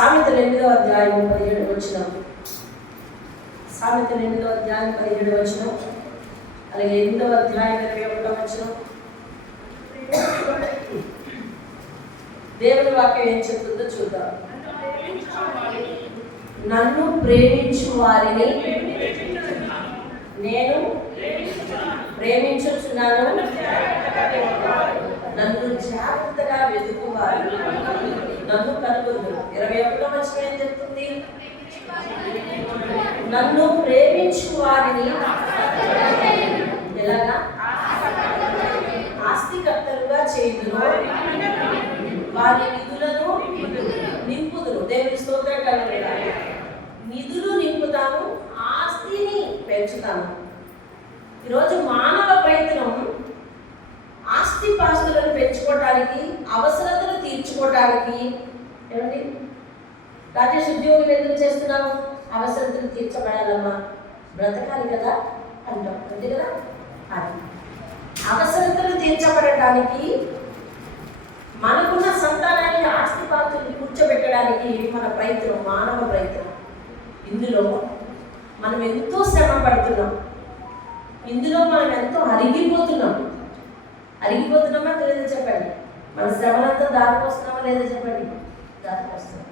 సామెతలు 8వ అధ్యాయం 17వ వచనం. సామెతలు 8వ అధ్యాయం 17వ వచనం, అలాగే 8వ అధ్యాయం 21వ వచనం. దేవుని వాక్యం ఏం చెప్తుందో చూద్దాం. నన్ను ప్రేమించు వారిని నేను ప్రేమించుచున్నాను, నన్ను జాగ్రత్తగా వెతుకువారు నన్ను కనుగొందురు. 21వ వచనం ఏం చెప్తుంది? నన్ను ప్రేమించు వారిని ఎలాగా ఆస్తికర్తలుగా చేయుదును, వారి నిధులను నింపుదును. దేవుని స్తోత్రం కలుగుతాను. నిధులు నింపుతాను, ఆస్తిని పెంచుతాను. ఈరోజు మానవ ప్రయత్నం ఆస్తి పాస్తులను పెంచుకోవటానికి, అవసరతలు తీర్చుకోవటానికి. ఏమండి రాజేష్, ఉద్యోగం ఎందుకు చేస్తున్నాము? అవసరతలు తీర్చబడాలమ్మా, బ్రతకాలి కదా అంటాం, అంతే కదా. అది అవసరతలు తీర్చబడటానికి, మనకున్న సంతానాన్ని ఆస్తి పాస్తులు కూర్చోబెట్టడానికి మన ప్రయత్నం, మానవ ప్రయత్నం. ఇందులో మనం ఎంతో శ్రమ పడుతున్నాం, ఇందులో మనం ఎంతో అరిగిపోతున్నామా లేదో చెప్పండి. మన శ్రమలంతా దారిపోస్తున్నామా లేదో చెప్పండి. దారిపోస్తున్నాం,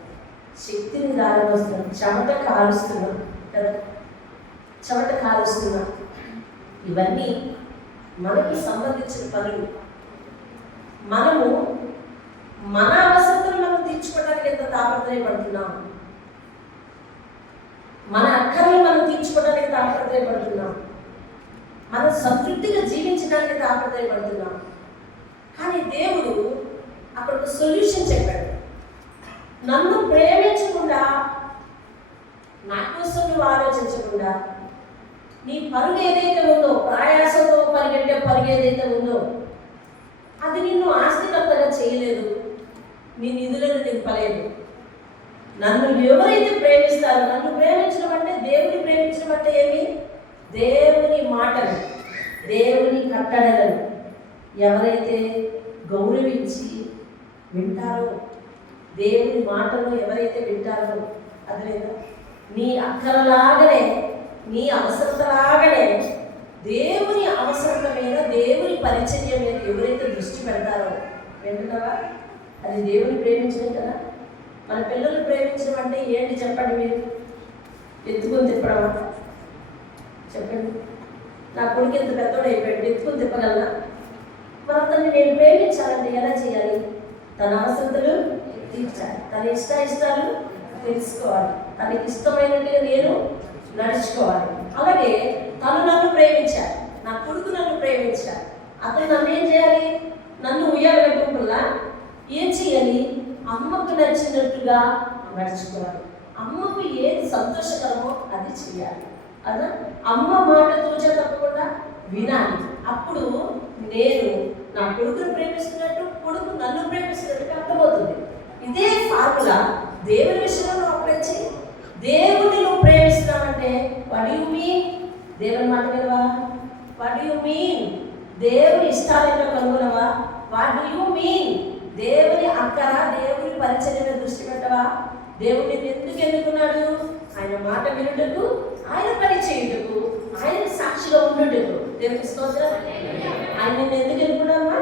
శక్తిని దారిపోస్తున్నాం, చెమట కాలుస్తున్నాం కదా, చెమట కాలుస్తున్నాం. ఇవన్నీ మనకి సంబంధించిన పనులు. మనము మన అవసరతలు మనం తీర్చుకోవడానికి ఎంత తాపత్రయపడుతున్నాం, మన అక్కర్లు మనం తీర్చుకోవడానికి తాపత్రయపడుతున్నాం, మనం సంతృప్తిగా జీవించడానికి తాపత్రయపడుతున్నాం. కానీ దేవుడు అక్కడ ఒక సొల్యూషన్ చెప్పాడు. నన్ను ప్రేమించకుండా, నా కోసం నువ్వు ఆలోచించకుండా, నీ పరుగు ఏదైతే ఉందో, ప్రయాసంతో పరిగెట్టే పరుగు ఏదైతే ఉందో, అది నిన్ను ఆస్తికర్తగా చేయలేదు, నీ నిధులను నింపలేదు. నన్ను ఎవరైతే ప్రేమిస్తారో, నన్ను ప్రేమించడం అంటే, దేవుని ప్రేమించడం అంటే ఏమి? దేవుని మాటలు, దేవుని కట్టడలను ఎవరైతే గౌరవించి వింటారో, దేవుని మాటలు ఎవరైతే వింటారో, అదేనా నీ అక్కరలాగనే, నీ అవసరతలాగనే దేవుని అవసరత మీద, దేవుని పరిచర్య మీద ఎవరైతే దృష్టి పెడతారో, వింటున్నావా? అది దేవుని ప్రేమించడం కదా. మన పిల్లలు ప్రేమించడం అంటే ఏంటి చెప్పండి మీరు? ఎత్తుకొని తిప్పడమా? చెప్పండి. నా కొడుకు ఎంత పెద్దోడు అయిపోయాడు, ఎత్తుకొని తిప్పగలనా? మరి అతన్ని నేను ప్రేమించాలంటే ఎలా చేయాలి? తన అవసరతలు తీర్చాలి, తన ఇష్టాలు తెలుసుకోవాలి, తనకి ఇష్టమైనట్టుగా నేను నడుచుకోవాలి. అలాగే తను నన్ను ప్రేమించాలి, నా కొడుకు నన్ను ప్రేమించాలి. అతను నన్ను ఏం చేయాలి? నన్ను ఉయ్యాలనుకుంటున్నా ఏం చేయాలి? అమ్మకు నచ్చినట్టుగా నడుచుకోవాలి. అమ్మకు ఏది సంతోషకరమో అది చేయాలి. అదా అమ్మ మాట తూచా తప్పకుండా వినాలి. అప్పుడు నేను నా కొడుకును ప్రేమిస్తున్నట్టు, కొడుకు నన్ను ప్రేమిస్తున్నట్టుగా అర్థమవుతుంది. ఇదే ఫార్ములా దేవుని విషయంలో అప్లై చేయి. దేవుని నువ్వు ప్రేమిస్తున్నావంటే వాట్ యు మీన్? దేవుని మాట వినవా? What you mean? దేవుని ఇష్టాలను కనుగొనవా? What you mean? దేవుని అక్కర, దేవుని పరిచర్య మీద దృష్టి పెట్టవా? దేవుని ఎందుకు ఎన్నుకున్నాడు? ఆయన మాట వినుటకు, ఆయన పని చేయుటకు, ఆయన సాక్షిగా ఉండుటకు. దేవుని స్తోత్రం. ఆయన నిన్ను ఎందుకు ఎన్నుకున్నామా?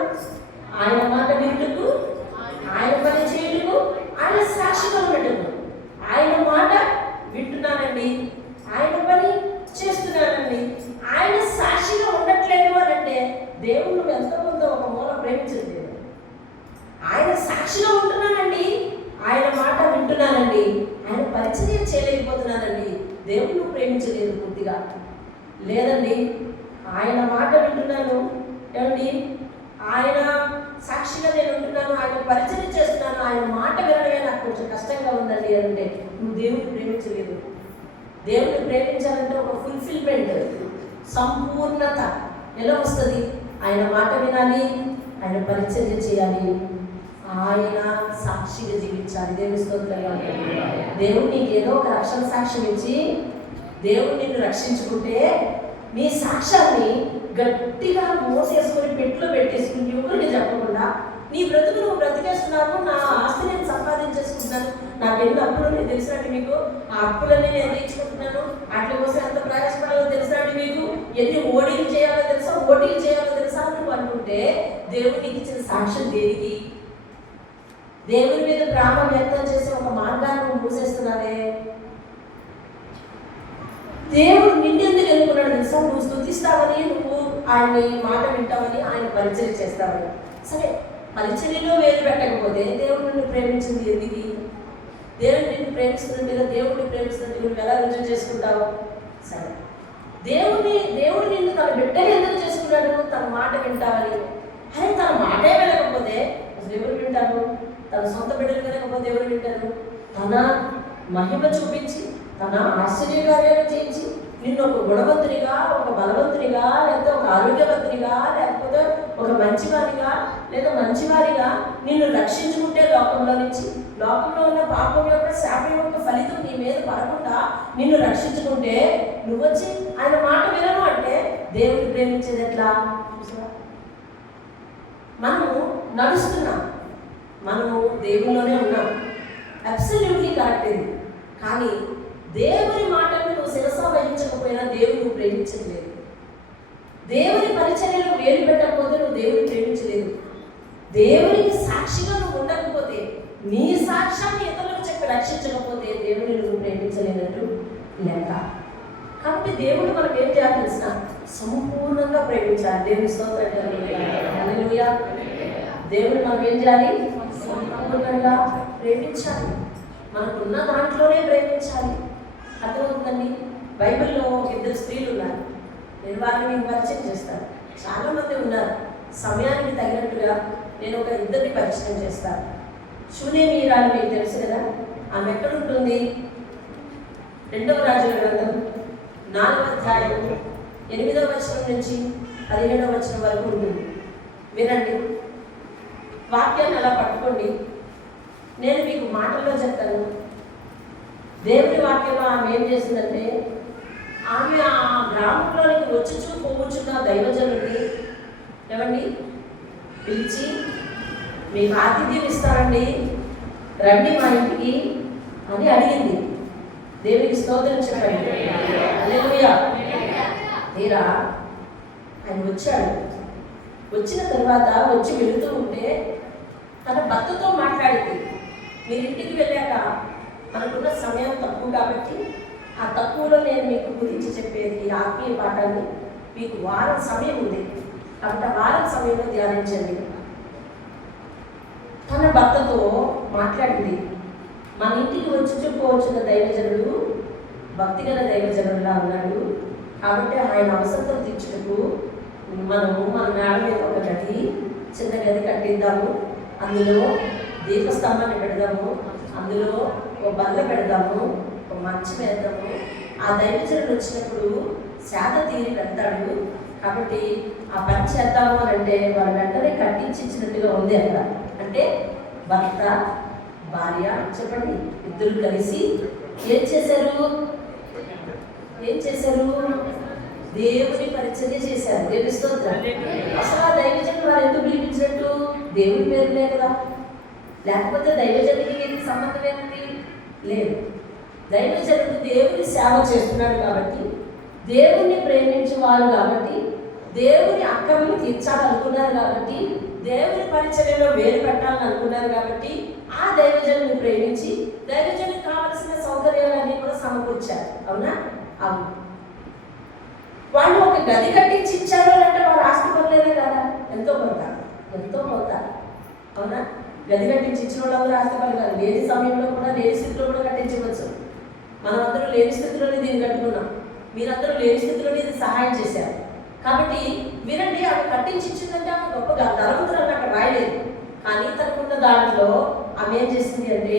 ఆయన మాట వినుటకు, ఆయన పని చేయుటకు, ఆయన సాక్షిగా ఉండటకు. ఆయన మాట వింటున్నానండి, ఆయన పని చేస్తున్నానండి, ఆయన సాక్షిగా ఉండట్లేదు అని అంటే దేవుడు ఎంతమందో ఒక మూల ప్రేమించలేదు. ఆయన సాక్షిగా ఉంటున్నానండి, ఆయన మాట వింటున్నానండి, ఆయన పరిచర్య చేయలేకపోతున్నానండి, దేవుడు ప్రేమించలేదు పూర్తిగా. లేదండి, ఆయన మాట వింటున్నాను, ఏమండి ఆయన సాక్షిగా నేను ఉంటున్నాను, ఆయన పరిచర్య చేస్తున్నాను, ఆయన మాట వినడమే నాకు కొంచెం కష్టంగా ఉందండి అంటే నువ్వు దేవుడిని ప్రేమించలేదు. దేవుడిని ప్రేమించాలంటే ఒక ఫుల్ఫిల్మెంట్, సంపూర్ణత ఎలా వస్తుంది? ఆయన మాట వినాలి, ఆయన పరిచర్య చేయాలి, ఆయన సాక్షిగా జీవించాలి. దేవుని స్తోత్రం. దేవుడు నీకు ఏదో ఒక రక్షణ సాక్ష్యం ఇచ్చి దేవుడు నిన్ను రక్షించుకుంటే నీ సాక్ష్యాన్ని గట్టిగా మోసేసుకొని పెట్టులో పెట్టేసుకుని ఎవరికి చెప్పకుండా నీ బ్రతుకు నువ్వు బ్రతికేస్తున్నావు, నా ఆస్తి నేను సంపాదించేసుకుంటున్నాను, నా నాకు ఎన్ని అప్పులు నేను తెలిసినట్టు మీకు, ఆ అప్పులన్నీ నేను తీర్చుకుంటున్నాను, వాటి కోసం ఎంత ప్రయాసపడాలో తెలిసినట్టు మీకు, ఎన్ని ఓడీలు చేయాలో తెలుసా, ఓటీలు చేయాలో తెలుసా నువ్వు అనుకుంటే దేవుడికి ఇచ్చిన సాక్ష్యం దేనికి? దేవుని మీద ప్రేమ వ్యక్తం చేసే ఒక మార్గాన్ని నువ్వు మూసేస్తున్నావే. దేవుడు నిన్నెందుకు ఎన్నుకున్నాడు తెలుసా? నువ్వు స్తుతిస్తావని, నువ్వు ఆయన మాట వింటావని, ఆయన పరిచయం చేస్తావని. సరే, పరిచర్యలో వేలు పెట్టకపోతే దేవుడు నిన్ను ప్రేమించింది ఎందుకు? దేవుడు నిన్ను ప్రేమిస్తున్న మీద దేవుడిని ప్రేమిస్తున్నట్టు నువ్వు ఎలా రుజువు చేసుకుంటావు? సరే, దేవుడు నిన్ను తన బిడ్డగా ఎందుకు చేసుకున్నాడు? తన మాట వింటావని. అరే, తన మాటే వినకపోతే అసలు ఎవరు వింటారు? తన సొంత బిడ్డలు వినకపోతే ఎవరు వింటారు? తన మహిమ చూపించి, తన ఆశ్చర్యకార్యాలు చేయించి నిన్ను ఒక గుణవంతునిగా, ఒక బలవంతునిగా, లేకపోతే ఒక ఆరోగ్యవంతునిగా, లేకపోతే ఒక మంచివారిగా లేదా మంచివారిగా నిన్ను రక్షించుకుంటే లోకంలో నుంచి, లోకంలో ఉన్న పాపం యొక్క శాపం యొక్క ఫలితం నీ మీద పడకుండా నిన్ను రక్షించుకుంటే నువ్వు వచ్చి ఆయన మాట వినను అంటే దేవుడిని ప్రేమించేది ఎట్లా? మనము నడుస్తున్నాం, మనము దేవుల్లోనే ఉన్నాం, అబ్సల్యూట్లీ కరెక్ట్ ఇది. కానీ దేవుని మాటను నువ్వు శిరస వహించకపోయినా దేవుడు నువ్వు ప్రేమించలేదు. దేవుని పరిచర్యలో వేలు పెట్టకపోతే నువ్వు దేవుని ప్రేమించలేదు. దేవునికి సాక్షిగా నువ్వు ఉండకపోతే, నీ సాక్ష్యాన్ని ఇతరులకు చెప్పి రక్షించకపోతే దేవుని నువ్వు ప్రేమించలేనట్టు లెక్క. కాబట్టి దేవుడు మనం ఏం చేయాలి తెలిసిన? సంపూర్ణంగా ప్రేమించాలి. దేవుని స్తోత్రం. హల్లెలూయా. దేవుడు మనం ఏం చేయాలి? సంపూర్ణంగా ప్రేమించాలి. మనకున్న దాంట్లోనే ప్రేమించాలి. అర్థమవుతుందండి? బైబిల్లో ఇద్దరు స్త్రీలు ఉన్నారు. నేను వారిని మీకు పరిచయం చేస్తాను. చాలామంది ఉన్నారు. సమయానికి తగినట్టుగా నేను ఒక ఇద్దరిని పరిచయం చేస్తాను. షూనేమీరాలు మీకు తెలుసు కదా, ఆమె ఎక్కడ ఉంటుంది? 2వ రాజుల గ్రంథం 4వ అధ్యాయం 8వ వచనం నుంచి 17వ వచనం వరకు ఉంటుంది. వినండి, వాక్యాన్ని అలా పట్టుకోండి. నేను మీకు మాటల్లో చెప్తాను. దేవుని వాక్యంలో ఆమె ఏం చేసిందంటే, ఆమె ఆ గ్రామంలోనికి వచ్చుచూ పోవచ్చున్న దైవజనుడిని ఏమండి పిలిచి, మీకు ఆతిథ్యం ఇస్తారండి, రండి మా ఇంటికి అని అడిగింది. దేవునికి స్తోత్రం చెప్పండి. హల్లెలూయా. తీరా ఆయన వచ్చాడు. వచ్చిన తర్వాత వచ్చి వెళుతూ ఉంటే తన భర్తతో మాట్లాడింది. మీరింటికి వెళ్ళాక మనకున్న సమయం తక్కువ కాబట్టి ఆ తక్కువలో నేను మీకు గురించి చెప్పేది ఆత్మీయ పాఠాన్ని మీకు వారం సమయం ఉంది కాబట్టి వారం సమయంలో ధ్యానించండి. తన భర్తతో మాట్లాడింది. మన ఇంటికి వచ్చి చెప్పుకోవచ్చున్న దైవజనుడు భక్తిగల దైవజనుడులా ఉన్నాడు కాబట్టి ఆయన అవసరం తీర్చుటకు మనము మన మేడ మీద ఒక గది, చిన్న గది కట్టిద్దాము, అందులో దీపస్తంభాన్ని పెడదాము, అందులో ఒక బల్ల పెడదాము, ఒక మంచం వేద్దాము. ఆ దైవజనుడు వచ్చినప్పుడు శాత తీరి వెళ్తాడు కాబట్టి ఆ పని చేద్దాము అని అంటే వాళ్ళు వెంటనే కట్టించి ఇచ్చినట్టుగా ఉంది అక్కడ. అంటే భర్త భార్య చెప్పండి ఇద్దరు కలిసి ఏం చేశారు? దేవుని పరిచర్య చేశారు. దేవుని స్తోత్రం. అసలు ఆ దైవజనుడు వారు ఎందుకు పిలిపించినట్టు? దేవుని పేరులే కదా, లేకపోతే దైవజనుడికి సంబంధం ఏమిటి? లేదు. దైవజనుడు దేవుని సేవ చేస్తున్నాడు కాబట్టి, దేవుణ్ణి ప్రేమించేవారు కాబట్టి, దేవుని అక్కర్లు తీర్చాలనుకున్నారు కాబట్టి, దేవుని పరిచర్యలో వేలు పెట్టాలని అనుకున్నారు కాబట్టి ఆ దైవజనుని ప్రేమించి దైవజనునికి కావలసిన సౌకర్యాలన్నీ కూడా సమకూర్చారు. అవునా? అవును. వాళ్ళు ఒక గది కట్టించి ఇచ్చారు అంటే వారు ఆస్తి పనులేదే కదా, ఎంతో కొంత. అవునా? గది కట్టించి ఇచ్చిన వాళ్ళందరూ ఆస్తి పనులు కాదు. లేని సమయంలో కూడా, లేని స్థితిలో కూడా కట్టించవచ్చు. మనమందరూ లేని స్థితిలోనే దీన్ని కట్టుకున్నాం, మీరందరూ లేని స్థితిలోనే ఇది సహాయం చేశారు. కాబట్టి వినండి, ఆమె కట్టించి ఇచ్చిందంటే ఆమె గొప్పగా ధనవంతురాలు అక్కడ రాయలేదు. కానీ తనకున్న దాంట్లో ఆమె ఏం చేసింది అంటే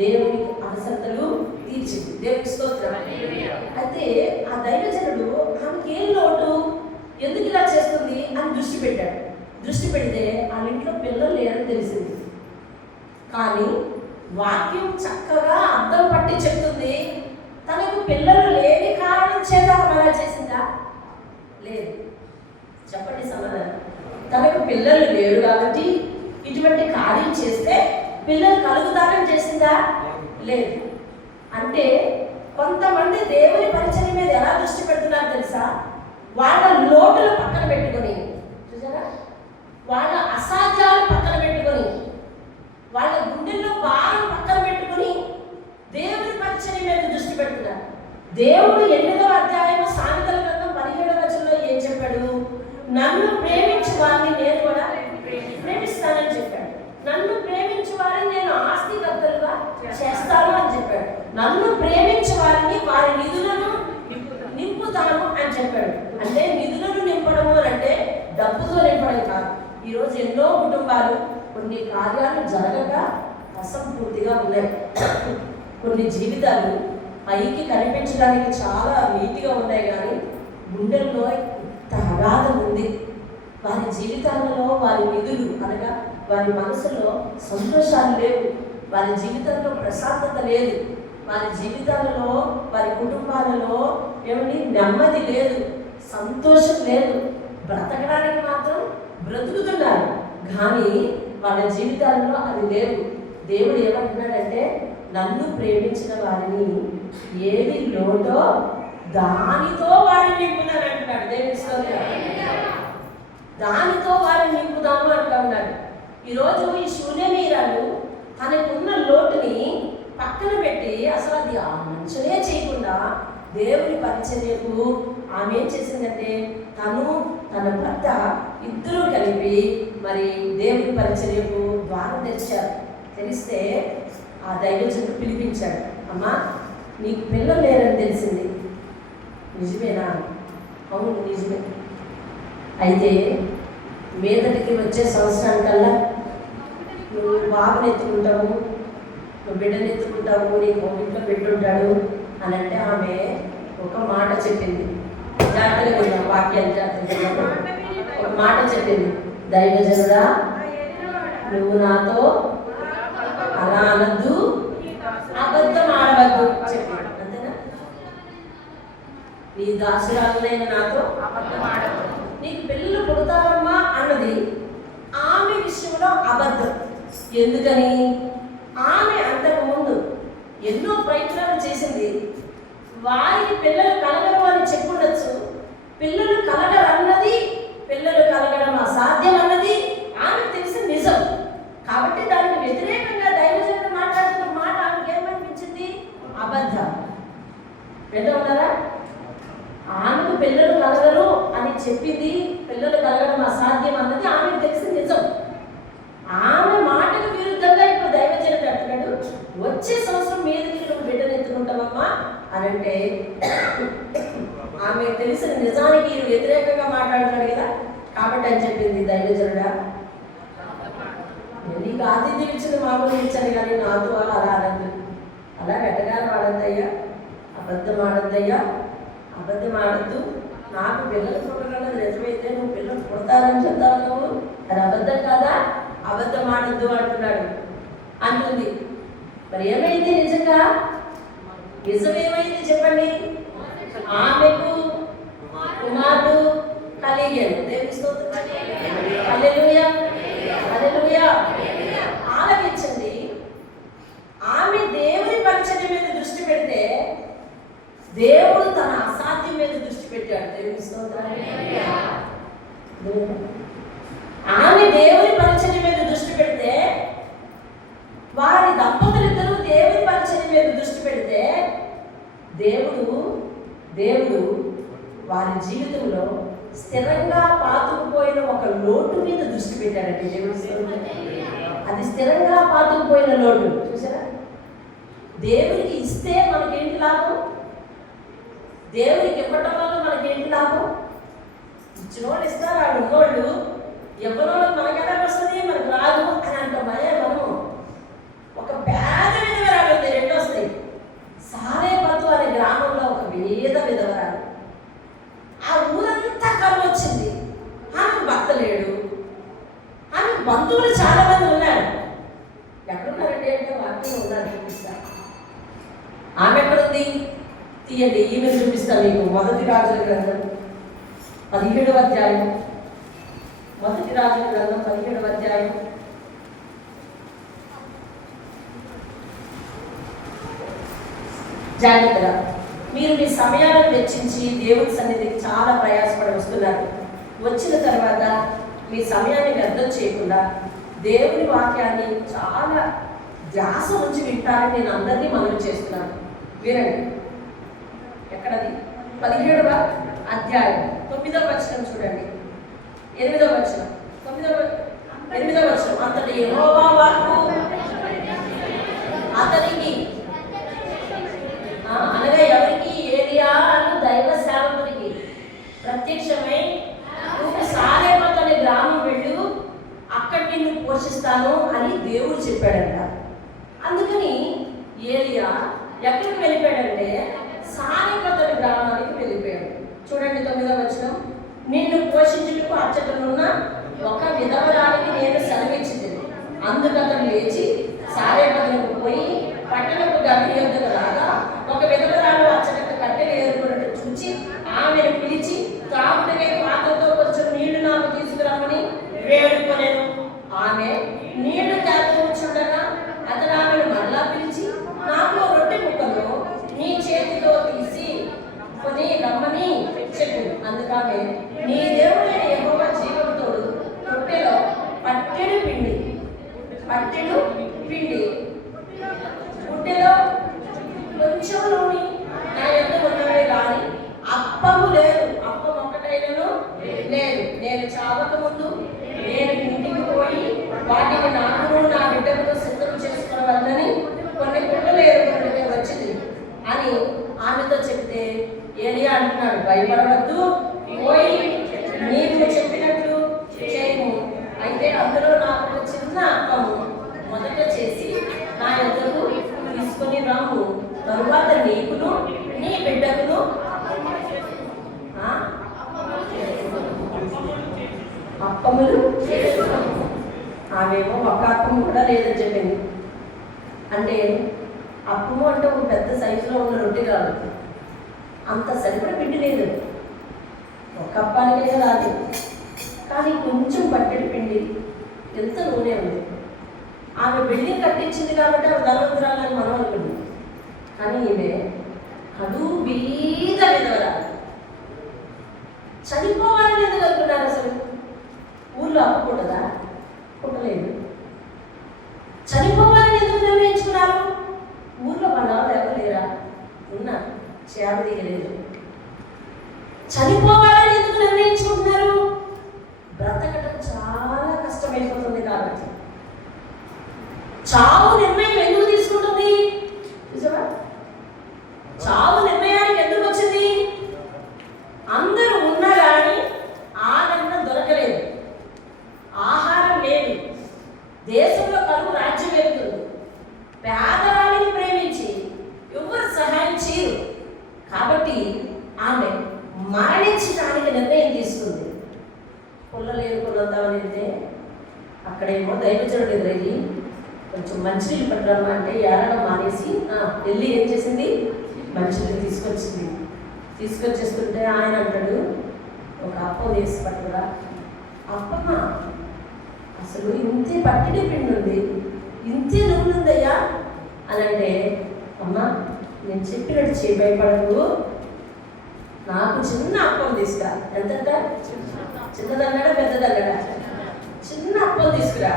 దేవునికి అవసరతలు తీర్చింది. దేవునికి స్తోత్రం. అయితే ఆ దైవజనుడు ఆమెకి ఏం లోటు, ఎందుకు ఇలా చేస్తుంది అని దృష్టి పెట్టాడు. దృష్టి పెడితే వాళ్ళ ఇంట్లో పిల్లలు లేరని తెలిసింది. కానీ వాక్యం చక్కగా అర్థం పట్టి చెప్తుంది. తనకు పిల్లలు లేని కారణం చేత అలా చేసిందా? లేదు. చెప్పండి సమాధానం. తనకు పిల్లలు లేరు కాబట్టి ఇటువంటి కార్యం చేస్తే పిల్లలు కలుగుతారని చేసిందా? లేదు. అంటే కొంతమంది దేవుని పరిచయం మీద ఎలా దృష్టి పెడుతున్నారు తెలుసా? వాళ్ళ లోటులు పక్కన పెట్టుకొని, చూసారా, వాళ్ళ అసాధ్యాలు పక్కన పెట్టుకొని, వాళ్ళ గుండెల్లో భారం పక్కన పెట్టుకొని దేవుని పరిచయం మీద దృష్టి పెడుతున్నారు. దేవుడు 8వ అధ్యాయం సామెతల గ్రంథం 17వ వచనంలో ఏం చెప్పాడు? నన్ను ప్రేమించు వారిని నేను కూడా ప్రేమిస్తానని చెప్పాడు. నన్ను ప్రేమించు వారిని నేను ఆస్తికర్తలుగా చేస్తాను అని చెప్పాడు. నన్ను ప్రేమించు వారిని వారి నిధులను నింపుతాను అని చెప్పాడు. అంటే నిధులను నింపడము అంటే డబ్బుతో నింపడం కాదు. ఈరోజు ఎన్నో కుటుంబాలు కొన్ని కార్యాలు జరగక అసంపూర్తిగా ఉన్నాయి. కొన్ని జీవితాలు పైకి కనిపించడానికి చాలా నీతిగా ఉన్నాయి, కానీ గుండెల్లో ఇంత అగాధం ఉంది. వారి జీవితాలలో వారి నిధులు అనగా వారి మనసులో సంతోషాలు లేవు, వారి జీవితంలో ప్రశాంతత లేదు, వారి జీవితాలలో వారి కుటుంబాలలో ఏమిటి నెమ్మది లేదు, సంతోషం లేదు. బ్రతకడానికి మాత్రం బ్రతుకుతున్నారు, కానీ వాళ్ళ జీవితాలలో అది లేవు. దేవుడు ఏమంటున్నాడంటే, నన్ను ప్రేమించిన వారిని ఏది లోటో దానితో వారిని నింపుతాను అంటున్నాడు. దేవుని స్తోత్రం. దానితో వారిని నింపుదాము అంటూ ఉన్నాడు. ఈరోజు ఈ శూన్యమీరాలు తనకున్న లోటుని పక్కన పెట్టి అసలు అది ఆ మంచినే చేయకుండా దేవుని పరిచర్యకు ఆమె ఏం చేసిందంటే, తను తన భర్త ఇద్దరూ కలిపి మరి దేవుని పరిచర్యకు ద్వారం తెరిచారు. తెలిస్తే ఆ దైవజనుడు పిలిపించాడు. అమ్మా, నీకు పిల్లలు లేరని తెలిసింది, నిజమేనా? అవును, నిజమే. అయితే మీదటికి వచ్చే సంవత్సరానికల్లా నువ్వు బాబుని ఎత్తుకుంటావు, నువ్వు బిడ్డను ఎత్తుకుంటావు, నీకు ఇంట్లో పెట్టుంటాడు అని అంటే ఆమె ఒక మాట చెప్పింది. జాగ్రత్తగా విన్నాం, వాక్యాలు జాగ్రత్తగా ఒక మాట చెప్పింది. దైవజనుడా, నువ్వు నాతో అలా అనద్దు, అబద్ధం ఆడవద్దు చెప్పాడు. అంతేనా? నీ దాసురాలైన నాతో అబద్ధం ఆడవద్దు, నీకు పిల్లలు పుడతారమ్మా అన్నది ఆమె విషయంలో అబద్ధం. ఎందుకని? ఆమె అంతకు ముందు ఎన్నో ప్రయత్నాలు చేసింది. వారికి పిల్లలు కలగరు అని చెప్పుండొచ్చు. పిల్లలు కలగరన్నది, పిల్లలు కలగడం అసాధ్యం అన్నది ఆమెకు తెలిసిన నిజం. కాబట్టి దానికి వ్యతిరేకంగా దైవజనుడు మాట్లాడుతున్న మాట ఆమెకి ఏమనిపించింది? అబద్ధం. ఉన్నారా? ఆమెకు పిల్లలు కలగరు అని చెప్పింది, పిల్లలు కలగడం అసాధ్యం అన్నది ఆమెకు తెలిసిన నిజం. ఆమె మాటకు విరుద్ధంగా ఇప్పుడు దైవజనుడు అంటున్నాడు, వచ్చే సంవత్సరం మీదకి నువ్వు బిడ్డను ఎత్తుకుంటావమ్మా అని అంటే ఆమె తెలిసిన నిజానికి వ్యతిరేకంగా మాట్లాడుతున్నాడు కదా. కాబట్టి అని చెప్పింది, దైవజనుడా, నీకు ఆతిథ్యం ఇచ్చిన మామూలు ఇచ్చాను, కానీ నాతో అలా అనద్దు, అలా వెటగానే వాడద్దయ్యా, అబద్ధం ఆడద్దయ్యా, అబద్ధం ఆడద్దు. నాకు పిల్లలు పుట్టగలదు నిజమైతే నువ్వు పిల్లలు పుడతారని చెప్తావు, నువ్వు అది అబద్ధం కాదా? అబద్ధం ఆడద్దు అంటున్నాడు అంటుంది. మరి ఏమైంది? నిజంగా నిజం ఏమైంది చెప్పండి? ఆమెకు కుమారుడు కలిగాడు. దేవుని స్తోత్రం. హల్లెలూయా, హల్లెలూయా. ఆలకించండి. ఆమె దేవుని పరిచర్య మీద దృష్టి పెడితే దేవుడు తన అసాధ్యం మీద దృష్టి పెట్టాడు. దేవుని స్తోత్రం. ఆమె దేవుని పరిచర్య మీద దృష్టి పెడితే, వారి దంపతులిద్దరూ దేవుని పరిచర్య మీద దృష్టి పెడితే దేవుడు వారి జీవితంలో స్థిరంగా పాతుకుపోయిన ఒక లోటు మీద దృష్టి పెట్టాడండి. దేవుని అది స్థిరంగా పాతుకుపోయిన లోటు. చూసారా? దేవునికి ఇస్తే మనకేంటి లాభం? దేవునికి ఇవ్వటం వల్ల మనకేంటి లాభం? ఇచ్చిన వాళ్ళు ఇస్తారు, వాళ్ళు ఉన్నోళ్ళు ఎవరోళ్ళు మనకెలా వస్తుంది, మనకు రాదు అని అంటామయ్యా. మనము ఒక పేద విధవరాలు ఉంది, రెండు వస్తాయి. సారేపతు అనే గ్రామంలో ఒక పేద విధవరాలు, ఆ ఊరంతా కరువు వచ్చింది. ఆమెకు భర్త లేడు, ఆమె బంధువులు చాలా మంది ఉన్నారు. ఎక్కడున్నారండి అంటే వాక్యం ఉన్నారు, చూపిస్తా. ఆమె ఎక్కడుంది తీయండి, ఈమె చూపిస్తాను మీకు. మొదటి రాజుల గ్రంథం 17వ అధ్యాయం, మొదటి రాజుల గ్రంథం 17వ అధ్యాయం జాగ్రత్తగా మీరు మీ సమయాలను వెచ్చించి దేవుడి సన్నిధికి చాలా ప్రయాసపడి వస్తున్నారు. వచ్చిన తర్వాత మీ సమయాన్ని వ్యర్థం చేయకుండా దేవుని వాక్యాన్ని చాలా ధ్యాస ఉంచి వింటారని నేను అందరినీ మనవి చేస్తున్నాను. వినండి. ఎక్కడది? 17వ అధ్యాయం 9వ వచనం చూడండి. 8వ వచనం 8వ వచనం. అంతటి యెహోవా వాక్కు అతనికి అనగా ఎవరికి? ఏలియా అను దైవ సేవకునికి ప్రత్యక్షమై నువ్వు సారేపత్ అనే గ్రామం వెళ్ళు, అక్కడ నిన్ను పోషిస్తాను అని దేవుడు చెప్పాడంట. అందుకని ఏలియా ఎక్కడికి వెళ్ళిపోయాడంటే సారేపత్ అనే గ్రామానికి వెళ్ళిపోయాడు. చూడండి 9వ వచనం. నిన్ను పోషించుటకు అచ్చటనున్న ఒక విధవరాలికి నేను సెలవిచ్చింది. అందుకతను లేచి సారేపతులకు పోయి పట్టణపు గవి యొద్దకు రాగా ఒక విధవరాలు అచ్చట కట్టెలు ఏరుకున్నట్టు చూచి ఆమెను పిలిచి త్రాగుటకే పాత్రతో కొంచెం నీళ్లు నాకు తీసుకురామని వేడుకొనెను. ఆమె నీళ్లు తాగుతుండగా అతను ఆమెను మరలా పిలిచి నాకు రొట్టె ముక్కలు నీ చేతితో తీసి కొని రమ్మని చెప్పాను. అందుకని నీ దేవుడైన యెహోవా జీవముతోడు రొట్టెలో పట్టెడు పిండి గుడ్డెలో కొంచెం నూనె నా యొద్ద ఉన్నవే కానీ అప్పము లేదు, అప్పం ఒక్కటైనను లేదు. నేను చావక ముందు నేను ఇంటికి పోయి వాటిని నాకు నా బిడ్డలతో సిద్ధం చేసుకోవాలని కొన్ని గుడ్డలు ఏరుకున్నట్టుగా వచ్చింది అని ఆమెతో చెప్తే ఏలియా అంటున్నాడు, భయపడవద్దు, పోయి నీవు చెప్పినట్లు చేయము. అయితే అందులో నాకు ఒక చిన్న అప్పము మొదట చేసి నా యొద్దకు తీసుకొని రాము. తరువాత నీకును నీ బిడ్డకును అప్పములు. ఆమెమో ఒక అప్పము కూడా లేదని చెప్పింది. అంటే అప్పము అంటే ఒక పెద్ద సైజులో ఉన్న రొట్టె కాదు, అంత సరిపడ పిండి లేదు, ఒక అప్పానికైనా రాదు. కానీ కొంచెం పట్టెడు పిండి, ఎంత నూనె ఉంది. ఆమె బిల్డింగ్ కట్టించింది కాబట్టి ఆమె ధనవంతురాలని మనం అనుకుంది. కానీ ఈమె కడు బీద విధవరాలు. చనిపోవాలని ఎందుకు అనుకున్నారు? అసలు ఊళ్ళో అప్పుకుంటుందా? పుట్టలేదు. చనిపోవాలని ఎందుకు నిర్ణయించుకున్నారు? ఊళ్ళో మన వాళ్ళు ఎవరు లేరా? ఉన్నారు, చేప దిగలేదు. చనిపోవాలని ఎందుకు నిర్ణయించుకుంటున్నారు? బ్రతకటం చాలా కష్టమైపోతుంది కాబట్టి. చావు నిర్ణయం ఎందుకు తీసుకుంటుంది? నిజమా? చావు నిర్ణయానికి ఎందుకు వచ్చింది? అందరూ ఉన్నా కానీ ఆనందం దొరకలేదు, ఆహారం లేదు, దేశంలో కరువు రాజ్యం వెళ్తుంది, పేదవాళ్ళని ప్రేమించి ఎవరు సహాయం చేయరు. కాబట్టి ఆమె మరణించడానికి నిర్ణయం తీసుకుంది. పుల్లలు ఏరుకున్నద్దామని వెళ్తే అక్కడేమో దైవజనుడు ఎదురయ్యి కొంచెం మంచినీళ్ళు పట్టడం అంటే ఏడడం మానేసి వెళ్ళి ఏం చేసింది? మంచినీళ్ళు తీసుకొచ్చేస్తుంటే ఆయన అంటాడు, ఒక అప్పం వేసి పట్టుకురా. అప్పమ్మా, అసలు ఇంతే పట్టిడే పిండి ఉంది, ఇంతే నూనె ఉందయ్యా అని అంటే, అమ్మా నేను చెప్పినట్టు చేయి, భయపడకు, నాకు చిన్న అప్పం తీసుకురా. ఎంతంట? చిన్నదన్నాడా పెద్దదన్నాడా? చిన్న అప్పం తీసుకురా.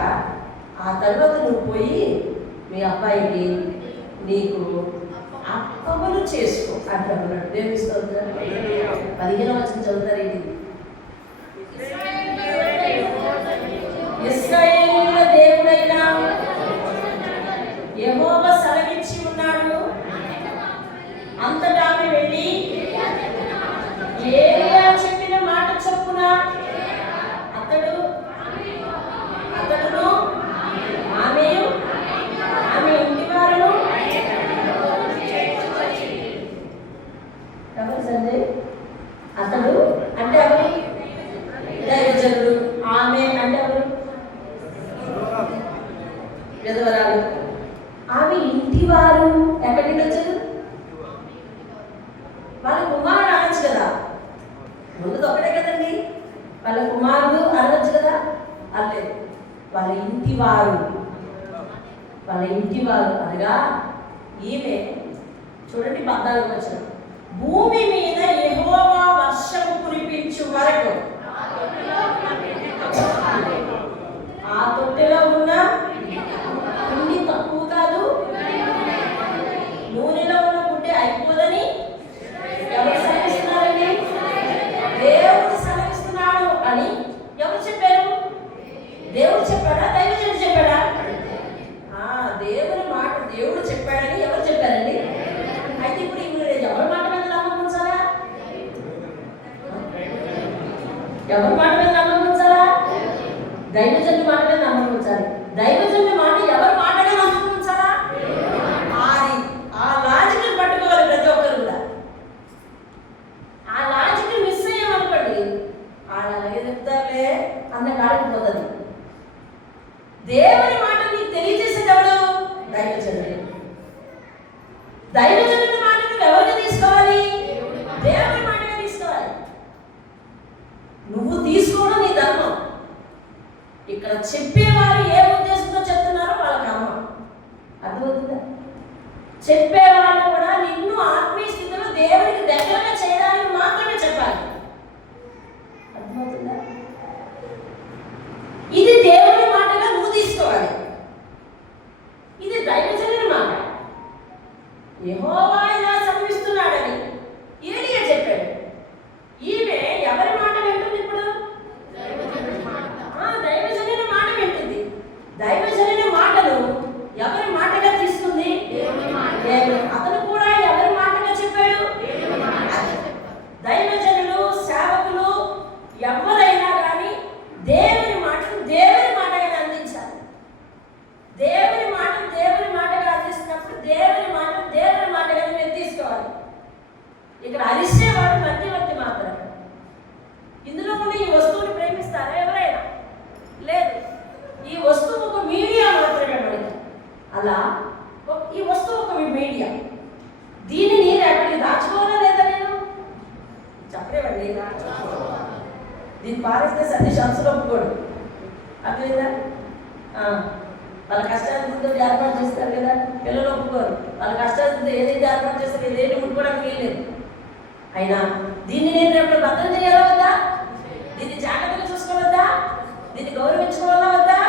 ఆ తర్వాత నువ్వు పోయి మీ అబ్బాయికి నీకు అప్పములు చేసుకో అంటున్నాడు. దేవుని స్తోత్రం. 15వ వచనం చదువుతారు. ఇశ్రాయేలుల దేవుడైన యెహోవా సెలవిచ్చి ఉన్నాడు. అంతటా ఆమె వెళ్ళి ఏలియా చెప్పిన మాట చొప్పున అతడును ఆమె ఇంటి వారును. ఎవరు సంజయ్? అతడు అంటే ఎవరి? దైవజనుడు. ఆమె అంటే ఎవరు? విధవరాలు. ఆమె ఇంటి వారు ఎక్కడి నుండి వచ్చారు? వాళ్ళ కుమారుడు అనొచ్చు కదా, ముందు ఒకటే కదండి, వాళ్ళ కుమారుడు అనొచ్చు కదా. అలేదు, వాళ్ళ ఇంటి వారు అనగా ఈమె చూడండి 14వ వచనం. భూమి మీద యెహోవా వర్షము కురిపించు వరకు ఆ తొట్టెలో ఉన్న పిండి తక్కువ కాదు, నూనెలో ఉన్న గుడ్డే అయిపోదని ఎవరు సెలవిస్తున్నారండి? దేవుడు సెలవిస్తున్నాడు అని ఎవరు చెప్పారు? దేవుడు చెప్పాడా? దైవజనుడు చెప్పాడా? దేవుని మాట దేవుడు చెప్పాడని ఎవరు చెప్పారండి? అయితే ఇప్పుడు ఎవరి మాట మీద నమ్మకం ఉంచాలా? ఎవరి మాట మీద నమ్మకం ఉంచాలా? దైవజనుడి మాట మీద నమ్మకం ఉంచాలి. దైవజనుడి మాట ఎవరి మాటగా నమ్మకం ఉంచాలా? ఆ లాజిక్ పట్టుకోవాలి ప్రతి ఒక్కరు కూడా. ఆ లాజిక్ మిస్ అయ్యామనుకోండి, అలాగే చెప్తారులే అన్న కాడికి పోతుంది. దేవుని మాట నీకు తెలియజేసేటప్పుడు దైవజనుడు. దైవజనుడి మాట నువ్వు ఎవరిని తీసుకోవాలి? దేవుని మాటగా తీసుకోవాలి. నువ్వు తీసుకోవడం నీ ధర్మం. ఇక్కడ చెప్పేవారు ఏ ఉద్దేశంతో చెప్తున్నారో వాళ్ళకి అమ్మం. అర్థమవుతుందా? చెప్పేవాళ్ళు కూడా నిన్ను ఆత్మీయ స్థితిలో దేవునికి దగ్గరగా చేయడానికి మాత్రమే చెప్పాలి. అర్థమవుతుందా? ఇది దేవుని మాటగా నువ్వు తీసుకోవాలి. ఇది దైవజనుడి మాట. యెహోవా ఇలా సెలవిస్తున్నాడని ఏలియా చెప్పాడు. ఈమె ఎవరి మాట వింటుంది ఇప్పుడు? దైవజనుడి మాట వింటుంది. దైవజనుడి మాటను ఎవరి మాటగా తీసుకుంది? అతను కూడా ఎవరి మాటగా చెప్పాడు? దైవజనులు, సేవకులు ఎవరైనా కానీ దేవుని మాటను దేవుని మాటగా అందించాలి. దేవుని మాటను దేవుని మాటగా అందిస్తున్నప్పుడు దేవుని మాటను దేవుని మాటగా మీరు తీసుకోవాలి. ఇక్కడ అరిసేవాడు మధ్యవర్తి మాత్రమే. ఇందులో కూడా ఈ వస్తువుని ప్రేమిస్తారా ఎవరైనా? లేదు. ఈ వస్తువు ఒక మీడియా మాత్రమే మనకి. అలా ఈ వస్తువు ఒక మీడియా. దీనిని రేపటికి దాచుకోవాలా లేదా? నేను చెప్పలేవండి. దీన్ని పారేస్తే సన్నిశాంశంలో ఒప్పుకోడు. అట్లేదా? వాళ్ళ కష్టాలతో ఏర్పాటు చేస్తారు కదా, పిల్లలు ఒప్పుకోరు. వాళ్ళ కష్టాలతో ఏదైతే ఏర్పాటు చేస్తారో ఏదైతే ముట్టుకోవడానికి వీల్లేదు. అయినా దీన్ని నేను రేపు భద్రం చేయాలా వద్దా? దీన్ని జాగ్రత్తగా చూసుకోవద్దా? దీన్ని గౌరవించుకోవాలా వద్దా?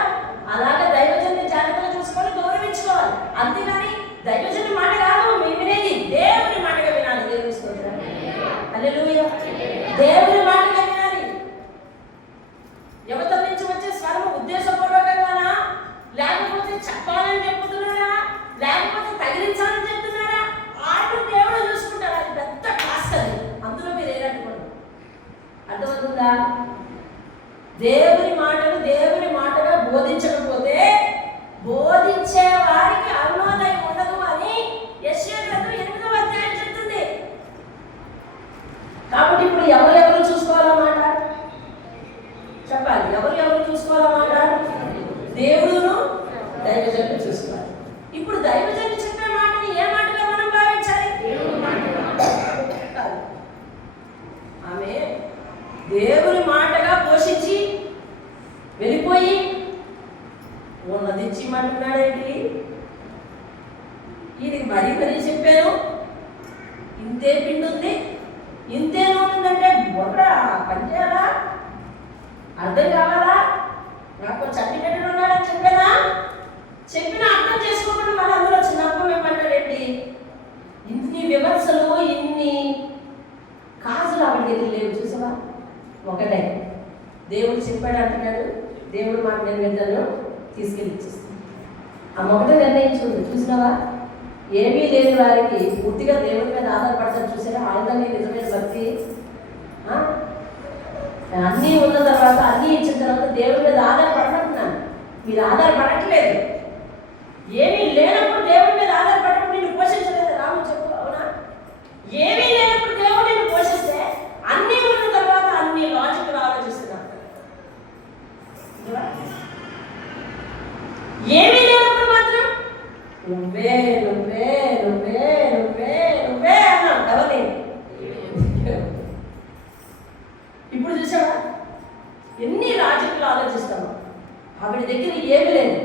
అలాగే దైవజనుని జాగ్రత్తగా చూసుకోవాలి, గౌరవించుకోవాలి. అంతేగాని దైవజనుని మాట కాదు మేము వినేది, దేవుని మాటగా వినాలి. దేవుని స్తోత్రం. హల్లెలూయా. దేవుని మాటగా వినాలి. యువత నుంచి వచ్చే స్వరం ఉద్దేశపూర్వకంగానా, లేకపోతే చెప్పాలని చెప్తున్నారా, లేకపోతే తగిలించాలని చెప్తున్నారా? ఆటో దేవుడు చూసుకుంటారు. అది పెద్ద టాస్క్. అది అందులో మీరు ఏరట్టుకోండి. అర్థమవుతుందా? దేవుని మాటను దేవుని మాటగా బోధించకపోతే బోధించే వారికి అరుణోదయం ఉండదు అని యెషయా గ్రంథం 8వ అధ్యాయం చెప్తుంది. కాబట్టి ఇప్పుడు ఎవరెవరు చూసుకోవాలన్నమాట? చెప్పాలి. ఎవరు చూసుకోవాలన్నమాట? దేవుడును దైవజనుడు చూసుకోవాలి. ఇప్పుడు దైవజనుడు చెప్పే మాటని ఏ మాటగా మనం భావించాలి? ఆమె దేవుని మాటగా పోషించి వెళ్ళిపోయి ఉన్నదిచ్చి అంటున్నాడేంటి? ఇది మరీ చెప్పాను. ఇంతే పిండి ఉంది, ఇంతే నూనె ఉందంటే బుర్ర పనిచేయాలా? అర్థం కావాలా? నాకు చట్నీ పెట్టిన ఉన్నాడని చెప్పానా? చెప్పిన అర్థం చేసుకోకుండా మళ్ళీ అందులో చిన్నప్పుడు ఏమంటాడేంటి? ఇన్ని విమర్శలు, ఇన్ని కాజులు ఆవిడ దగ్గర లేవు. చూసావా? ఒకటే దేవుడు చెప్పాడు అంటున్నాడు. దేవుడు మాట నేను వింటాను, తీసుకెళ్ళి ఇచ్చేస్తాను. ఆ ఒకటే నిర్ణయించుకుంది. చూసినావా? ఏమీ లేని వారికి పూర్తిగా దేవుడి మీద ఆధారపడతాను. చూసారా? ఆయుధాన్ని నిజమైన భక్తి. అన్నీ ఉన్న తర్వాత, అన్నీ ఇచ్చిన తర్వాత దేవుడి మీద ఆధారపడమంటున్నాను. మీరు ఆధారపడట్లేదు. ఏమీ లేనప్పుడు దేవుడి మీద ఆధారపడటం నిన్ను పోషించలేదు. రాము చెప్పు, అవునా? ఏమీ లేనప్పుడు దేవుడు నిన్ను పోషిస్తే, అన్నీ ఉన్న తర్వాత అన్ని లాజికల్ ఆలోచిస్తున్నాను. ఏమీ లేనప్పుడు మాత్రం నువ్వే నువ్వే నువ్వే నువ్వే నువ్వే అన్నావు. ఎవరి? ఇప్పుడు చూసావా ఎన్ని లాజిక్లు ఆలోచిస్తాము? ఆవిడ దగ్గర ఏమి లేదు,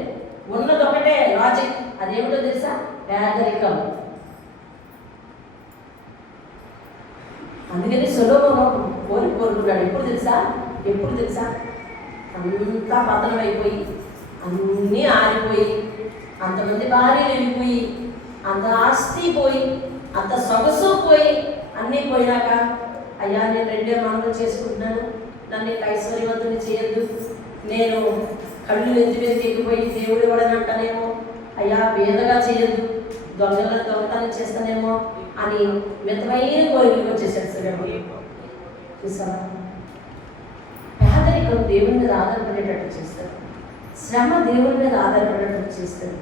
ఉన్నది ఒకటే లాజిక్. అదేమిటో తెలుసా? పేదరికం. అందుకని సొలొమోను కోరుకున్నాడు. ఎప్పుడు తెలుసా అంతా పతనం అయిపోయి, అన్నీ ఆరిపోయి, అంతమంది భార్యలు వెళ్ళిపోయి, అంత ఆస్తి పోయి, అంత సొగసు పోయి, అన్నీ పోయినాక అయ్యా నేను 2 మనవులు చేసుకుంటున్నాను, నన్ను ఐశ్వర్యవంతుని చేయొద్దు, నేను కళ్ళు ఎత్తి మీద ఎక్కిపోయి దేవుడు ఇవ్వడనంటానేమో, అయ్యా బేదగా చేయొద్దు, దొంగతనం చేస్తానేమో అని మితమైన కోరికలు వచ్చేసాడు సొలొమోను. చూసావా, పేదరికం దేవుని మీద ఆధారపడేటట్టు చేస్తారు, శ్రమ దేవుని మీద ఆధారపడేటట్టు చేస్తారు.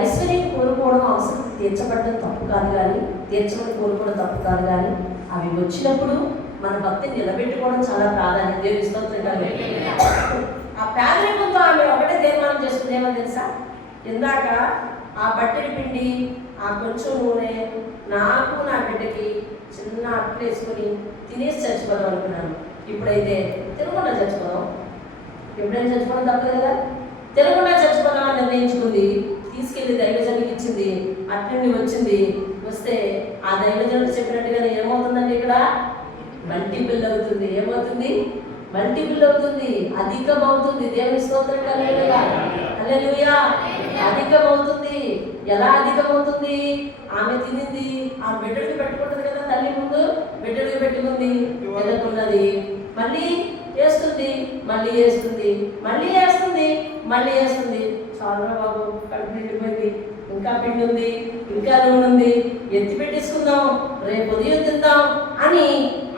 ఐశ్వర్యం కోరుకోవడం అవసరం తీర్చబడడం తప్పు కాదు, కానీ తీర్చమని కోరుకోవడం తప్పు కాదు, కానీ అవి వచ్చినప్పుడు మన భక్తిని నిలబెట్టుకోవడం చాలా ప్రాధాన్యత. దేవుని స్తోత్రం. ఆ పేదరికంతో ఆమె ఒకటే తీర్మానం చేసుకుందేమో తెలుసా, ఇందాక ఆ బట్టెడి పిండి, ఆ కొంచెం నూనె, నాకు నా బిడ్డకి చిన్న అట్లు వేసుకొని తినేసి చచ్చిపోదాం అనుకున్నాను. ఇప్పుడైతే తినకుండా చచ్చిపోదాం. ఎప్పుడైనా చచ్చిపోవడం తప్పదు కదా, తినకుండా చచ్చిపోదాం అని నిర్ణయించుకుంది. తీసుకెళ్ళి దైవజనుడికి ఇచ్చింది. అట్నుండి వచ్చింది. వస్తే ఆ దైవజనుడు చెప్పినట్టుగానే ఏమవుతుందండి, ఇక్కడ మల్టిపుల్ అవుతుంది. ఏమవుతుంది? మల్టిపుల్ అవుతుంది, అధికం అవుతుంది. దేవుని స్తోత్రం. హల్లెలూయా, హల్లెలూయా. అధికం అవుతుంది. ఎలా అధికం అవుతుంది? ఆమె తినింది, ఆ బిడ్డడికి పెట్టుకుంటుంది కదా, తల్లి ముందు బిడ్డడికి పెట్టుకుంది, తినకున్నది, మళ్ళీ వేస్తుంది, మళ్ళీ వేస్తుంది, మళ్ళీ వేస్తుంది, మళ్ళీ వేస్తుంది. చాలా బాబు కడుపు నిండిపోయింది, ఇంకా పిండి ఉంది, ఇంకా నూనె ఉంది, ఎత్తి పెట్టేసుకుందాం, రేపు ఉదయం తిందాం అని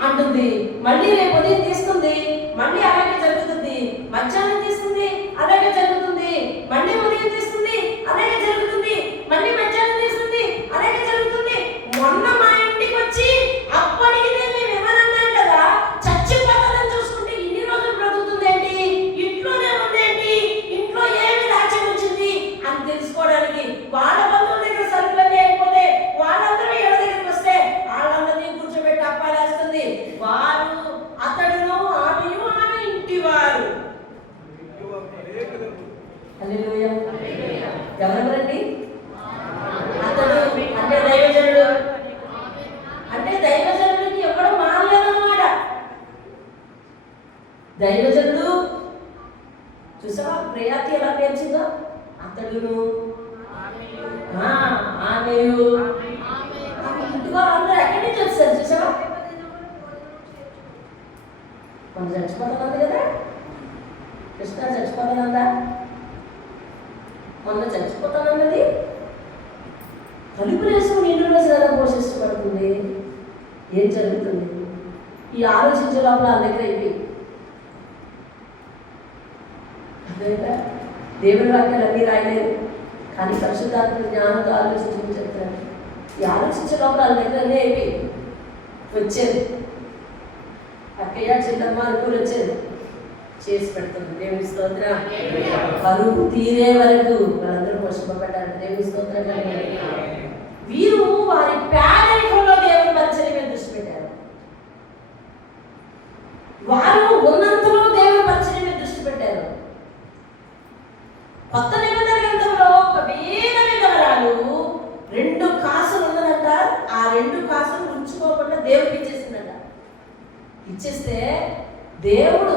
అంటుంది. మళ్ళీ రేపు ఉదయం తీస్తుంది, మళ్ళీ అలాగే జరుగుతుంది. మధ్యాహ్నం తీస్తుంది, అలాగే జరుగుతుంది. మళ్ళీ ఉదయం తీస్తుంది, అలాగే జరుగుతుంది. మళ్ళీ మధ్యాహ్నం తీస్తుంది, అలాగే జరుగుతుంది. మొన్న మా ఇంటికి వచ్చి అప్పటికి మేము ఎవరన్నాం కదా, చచ్చిపోతానని చూసుకుంటే ఇన్ని రోజులు బ్రతుకుతుందేంటి, ఇంట్లోనే ఉందేంటి, ఇంట్లో ఏమి దాచి వచ్చింది అని తెలుసుకోవడానికి వాళ్ళ బంధువుల దగ్గర సరుకులన్నీ అయిపోతే వాళ్ళందరూ ఇళ్ళ దగ్గరికి వస్తే వాళ్ళందరినీ కూర్చోబెట్టి అప్పాలేస్తుంది. వారు, అతడును, ఆమెను, ఆమె ఇంటి వారు. హల్లెలూయా. ఎవరెవరండి? అతడు అంటే దైవజనుడు. అంటే దైవజనుడికి ఎవ్వడం మారలేదన్నమాట. దైవజనుడు చూసావా ప్రయాతి ఎలా పేర్చిందో, అతడును, ఆమెయు, ఇంటిగా అందరూ ఎక్కడి నుంచి వచ్చారు చూసావా. మనం చచ్చిపోతానంది కదా, కృష్ణ చచ్చిపోతానందా, మొన్న చచ్చిపోతానన్నది తలుపులు వేసుకుని ఇంట్లో వేసి ఎలా పోషించబడుతుంది. ఏం జరుగుతుంది? ఈ ఆలోచించే లోపల ఆ దగ్గర అయిపోయి దేవుని వాక్యాలు అన్నీ రాయలేదు, కానీ పరిశుద్ధాత్మ జ్ఞానంతో ఆలోచించమని చెప్తారు. ఈ ఆలోచించే లోపల వాళ్ళ దగ్గర అన్నీ అయిపోయి వచ్చేది. అక్కయ్య చిన్నమ్మ అనుకుని వచ్చేది, చేసి పెడుతుంది. దేవుని స్తోత్రం. కరువు తీరే వరకు వాళ్ళందరూ పోషింపబడ్డారు. దేవుని స్తోత్రం. వీరు వారి పేదరికంలో దేవుని పరిచయం మీద దృష్టి పెట్టారు. వారు ఉన్నంతలో దేవుని పరిచయం మీద దృష్టి పెట్టారు. కొత్త నిబంధన గ్రంథంలో ఒక విధవరాలు 2 కాసులు ఉన్నదంట. ఆ 2 కాసులు ఉంచుకోకుండా దేవుడికి ఇచ్చేసిందంట. ఇచ్చేస్తే దేవుడు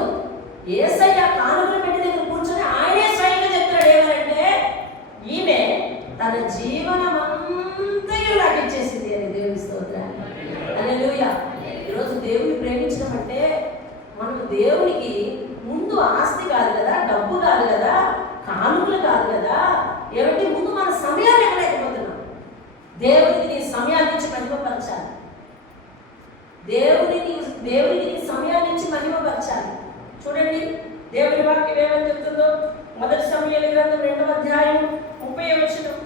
యేసయ్య కానుకల పెట్టి దగ్గర కూర్చొని ఆయనే స్వయంగా చెప్తాడు ఏమనంటే, ఈమె తన జీవనమంతయు నాకు ఇచ్చేసింది అని. దేవుని స్తోత్రం. హల్లెలూయా. ఈరోజు దేవుని ప్రేమించడం అంటే మనం దేవునికి ముందు ఆస్తి కాదు కదా, డబ్బు కాదు కదా, కానుకలు కాదు కదా, ఏమంటే ముందు మన సమయాన్ని ఎక్కడైపోతున్నాం. దేవునికి నీ సమయాన్ని ఇచ్చి మహిమపరచాలి. దేవునికి నీ సమయాన్ని ఇచ్చి మహిమపరచాలి. చూడండి దేవుని వాక్యం ఏమని చెప్తుందో. 1 సమూయేలు గ్రంథం 2వ అధ్యాయం 30వ వచనం.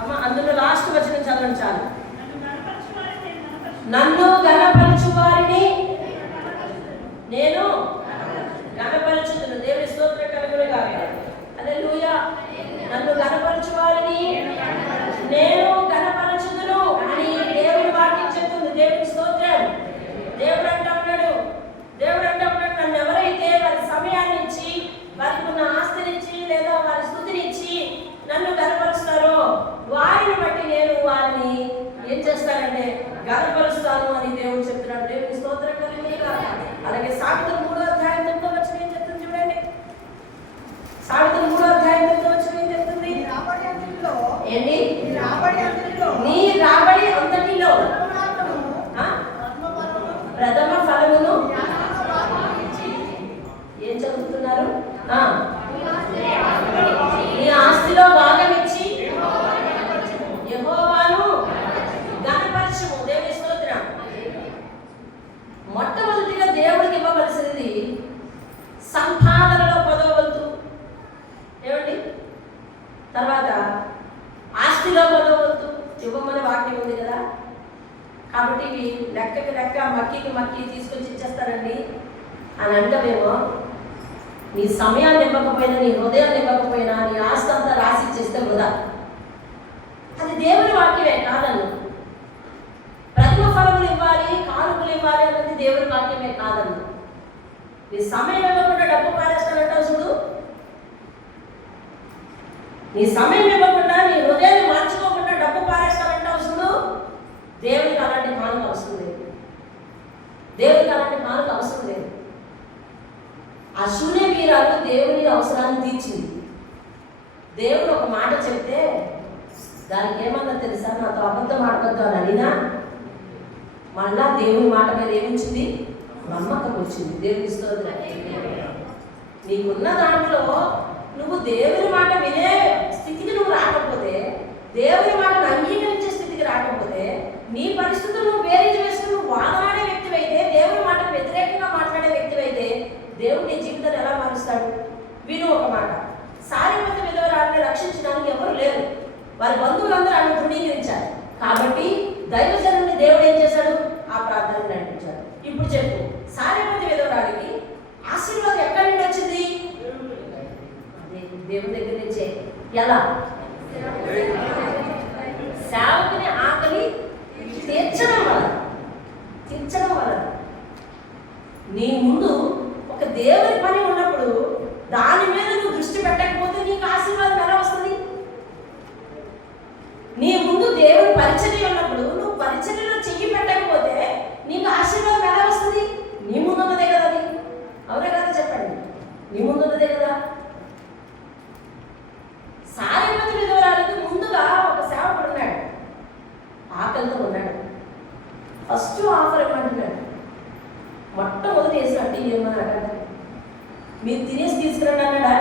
అమ్మ అందులో లాస్ట్ వచనం చదవండి చాలు. నన్ను గణపరచు వారిని నేను చెప్తున్నారు? నీ ఆస్తిలో భాగం ఇచ్చి యెహోవాను ఘనపరచుము. దేవుని స్తోత్రం. మొట్టమొదటిగా దేవుడికి ఇవ్వవలసింది సంపాదనలో 10వ వంతు. ఏమండి? తర్వాత ఆస్తిలో 10వ వంతు ఇవ్వమని వాక్యం ఉంది కదా. కాబట్టి ఇవి లెక్కకి లెక్క, మక్కికి మక్కి తీసుకొచ్చి ఇచ్చేస్తారండి అని అంటవేమో. నీ సమయాన్ని ఇవ్వకపోయినా, నీ హృదయాన్ని ఇవ్వకపోయినా, నీ ఆస్తి అంతా రాసి ఇచ్చేస్తే వృధా. అది దేవుని వాక్యమే కాదన్ను. ప్రథమ ఫలములు ఇవ్వాలి, కానుకలు ఇవ్వాలి అన్నది దేవుని వాక్యమే కాదన్ను. నీ సమయం ఇవ్వకుండా డబ్బు పారేస్తానంటావు చూడు. నీ సమయం ఇవ్వకుండా, నీ హృదయాన్ని మార్చుకోకుండా డబ్బు పారేస్తానంటావు చూడు. దేవునికి అలాంటి కానుక అవసరం లేదు. దేవునికి అలాంటి కానుక అవసరం లేదు. ఆ శూన్య వీరాలు దేవుని అవసరాన్ని తీర్చింది. దేవుడు ఒక మాట చెప్తే దానికి ఏమన్నా తెలుసా? నాతో అబద్ధం ఆడవద్దు అని అడిగినా మళ్ళా దేవుని మాట మీద ఏమిచ్చింది? నమ్మకం వచ్చింది. దేవుని స్తోత్రం. నీకున్న దాంట్లో నువ్వు దేవుని మాట వినే స్థితికి నువ్వు రాకపోతే, దేవుని మాటను అంగీకరించే స్థితికి రాకపోతే, నీ పరిస్థితులు నువ్వు బేరీజు వేసుకుని నువ్వు వాదనాడే వ్యక్తివైతే, దేవుని మాటకు వ్యతిరేకంగా మాట్లాడే వ్యక్తివైతే దేవుడు నీ జీవితాన్ని ఎలా మారుస్తాడు? విను ఒక మాట. సారీపత విధవరాలను రక్షించడానికి ఎవరు లేరు. వారి బంధువులందరూ ఆమె తృణీకరించారు. కాబట్టి దైవజనుని దేవుడు ఏం చేశాడు? ఆ ప్రార్థనని నడిపించాడు. ఇప్పుడు చెప్పు, సారీపత విధవరానికి ఆశీర్వాదం ఎక్కడి నుండి వచ్చింది? దేవుని దగ్గర నుంచే. ఎలా? సేవకుని ఆకలి తీర్చడం వల్ల. నీ ముందు ఒక దేవుని పని ఉన్నప్పుడు దాని మీద నువ్వు దృష్టి పెట్టకపోతే నీకు ఆశీర్వాదం ఎలా వస్తుంది? నీ ముందు దేవుని పరిచర్య ఉన్నప్పుడు నువ్వు పరిచర్యలో చెయ్యి పెట్టకపోతే నీకు ఆశీర్వాదం ఎలా వస్తుంది? నీ ముందు ఉన్నదే కదా అది. అవునే కదా? చెప్పండి. నీ ముందు ఉన్నదే కదా. సారీపత విధవరాలకు ముందుగా ఒక సేవకుడు ఉన్నాడు, ఆకలితో ఉన్నాడు. ఫస్ట్ ఆఫర్ ఇవ్వమంటున్నాడు. మొట్టమొదటి వేసినట్టు ఏమని అన్నాడు? మీరు తినేసి తీసుకురండి అన్నాడా?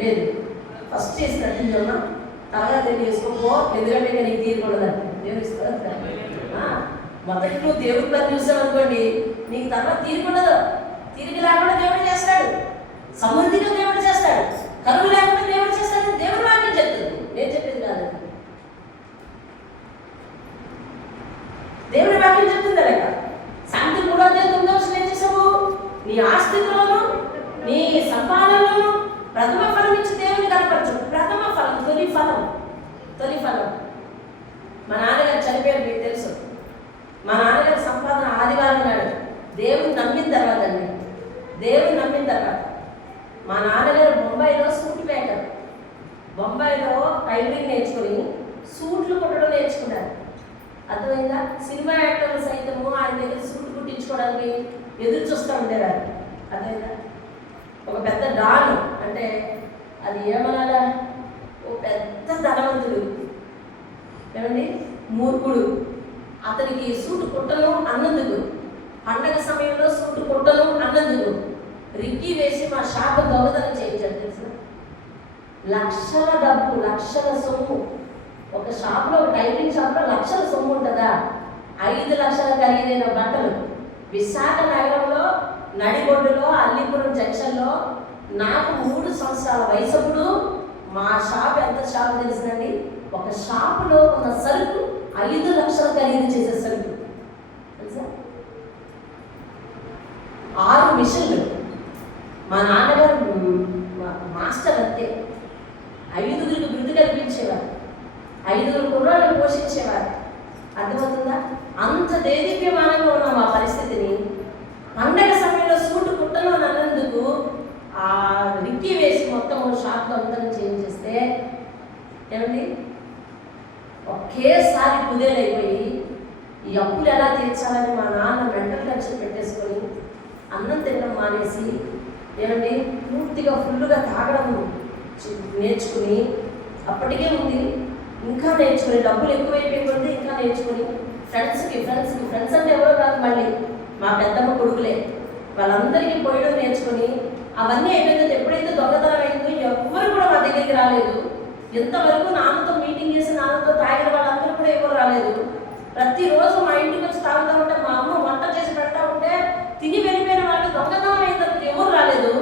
లేదు. ఫస్ట్ వేసినట్టు ఇమ్మా, తర్వాత వేసుకోపో, ఎందుకంటే నీకు తీరకూడదండి. దేవుడు ఇస్తారు. మొదటి నువ్వు దేవుడి పని చూసావు అనుకోండి, నీకు తర్వాత తీరకూడదు. తిరిగి లేకుండా దేవుడు చేస్తాడు, సమృద్ధిగా దేవుడు చేస్తాడు, కరువు లేకుండా దేవుడు చేస్తాడు. దేవుడు వాక్యం చెప్తుంది, నేను చెప్పింది కాదు. దేవుడి వాక్యం చెప్తుంది. అలాగ శాంతి 3:9 ఏం చేసావు? నీ ఆస్తిలోను నీ సంపాదనలోను ప్రథమ ఫలం ఇచ్చి దేవుని కనపరచు. ప్రథమ ఫలం, తొలి ఫలం. మా నాన్నగారు చనిపోయారు, మీకు తెలుసు. మా నాన్నగారి సంపాదన ఆదివారం నాడు దేవుని నమ్మిన తర్వాత మా నాన్నగారు బొంబాయిలో సూట్ మేకర్. బొంబాయిలో టైలరింగ్ నేర్చుకుని సూట్లు కుట్టడం నేర్చుకున్నారు. అర్థమైందా? సినిమా యాక్టర్లు సైతము ఆయన దగ్గర సూట్ కుట్టించుకోవడానికి ఎదురు చూస్తూ ఉండేవారు. అర్థమైందా? ఒక పెద్ద డాన్, అంటే అది ఏమన్నా, ఓ పెద్ద ధనవంతుడు, ఏమండి, మూర్ఖుడు. అతనికి సూటు కుట్టను అన్నందుకు, పండగ సమయంలో సూటు కుట్టను అన్నందుకు రిక్కీ వేసి మా షాప్ దొంగతనం చేయించాడు. తెలుసు? లక్షల డబ్బు, లక్షల సొమ్ము. ఒక షాప్లో, ఒక టైలరింగ్ షాప్లో లక్షల సొమ్ము ఉంటుందా? 5 లక్షల ఖరీదైన బట్టలు విశాఖ నగరంలో నడిగొడ్డులో అల్లిపురం జంక్షన్లో నాకు 3 సంవత్సరాల వయసప్పుడు మా షాప్ ఎంత షాప్ తెలిసిందండి? ఒక షాపులో ఉన్న సరుకు 5 లక్షల ఖరీదు చేసే సరుకు తెలుసా? 6 మిషన్లు. మా నాన్నగారు మాస్టర్ అంతే. 5గురికి వృద్ధి కల్పించేవారు, 5 కుర్రాలను పోషించేవారు. అర్థమవుతుందా? అంత దేదీప్యమానంగా ఉన్న మా పరిస్థితిని పండగ సమయంలో సూటు కుట్టను అన్నందుకు ఆ రిక్కీ వేసి మొత్తం షాప్ దొంగతనం చేయించేస్తే ఏమండి, ఒకేసారి కుదేలైపోయి ఈ అప్పులు ఎలా తీర్చాలని మా నాన్న మెంటల్ టెన్షన్ పెట్టేసుకొని అన్నం తినడం మానేసి, ఏమండి, పూర్తిగా ఫుల్గా తాగడం నేర్చుకుని, అప్పటికే ఉంది ఇంకా నేర్చుకుని, డబ్బులు ఎక్కువైపోయింది ఇంకా నేర్చుకుని, ఫ్రెండ్స్ అంటే ఎవరో కాదు, మళ్ళీ మా పెద్దమ్మ కొడుకులే, వాళ్ళందరికీ పోయడం నేర్చుకుని అవన్నీ అయిపోయింది. ఎప్పుడైతే దొంగతనం అయిందో ఎవ్వరు కూడా మా దగ్గరికి రాలేదు. ఎంతవరకు నాన్నతో మీటింగ్ చేసి నాన్నతో తాగిన వాళ్ళందరూ కూడా ఎవరు రాలేదు. ప్రతిరోజు మా ఇంటికి వచ్చి తాగుతూ ఉంటే మా అమ్మ వంట చేసి పెడతా ఉంటే తిని వెళ్ళిపోయిన వాళ్ళు దొంగతనం అయిన తర్వాత ఎవరు రాలేదు.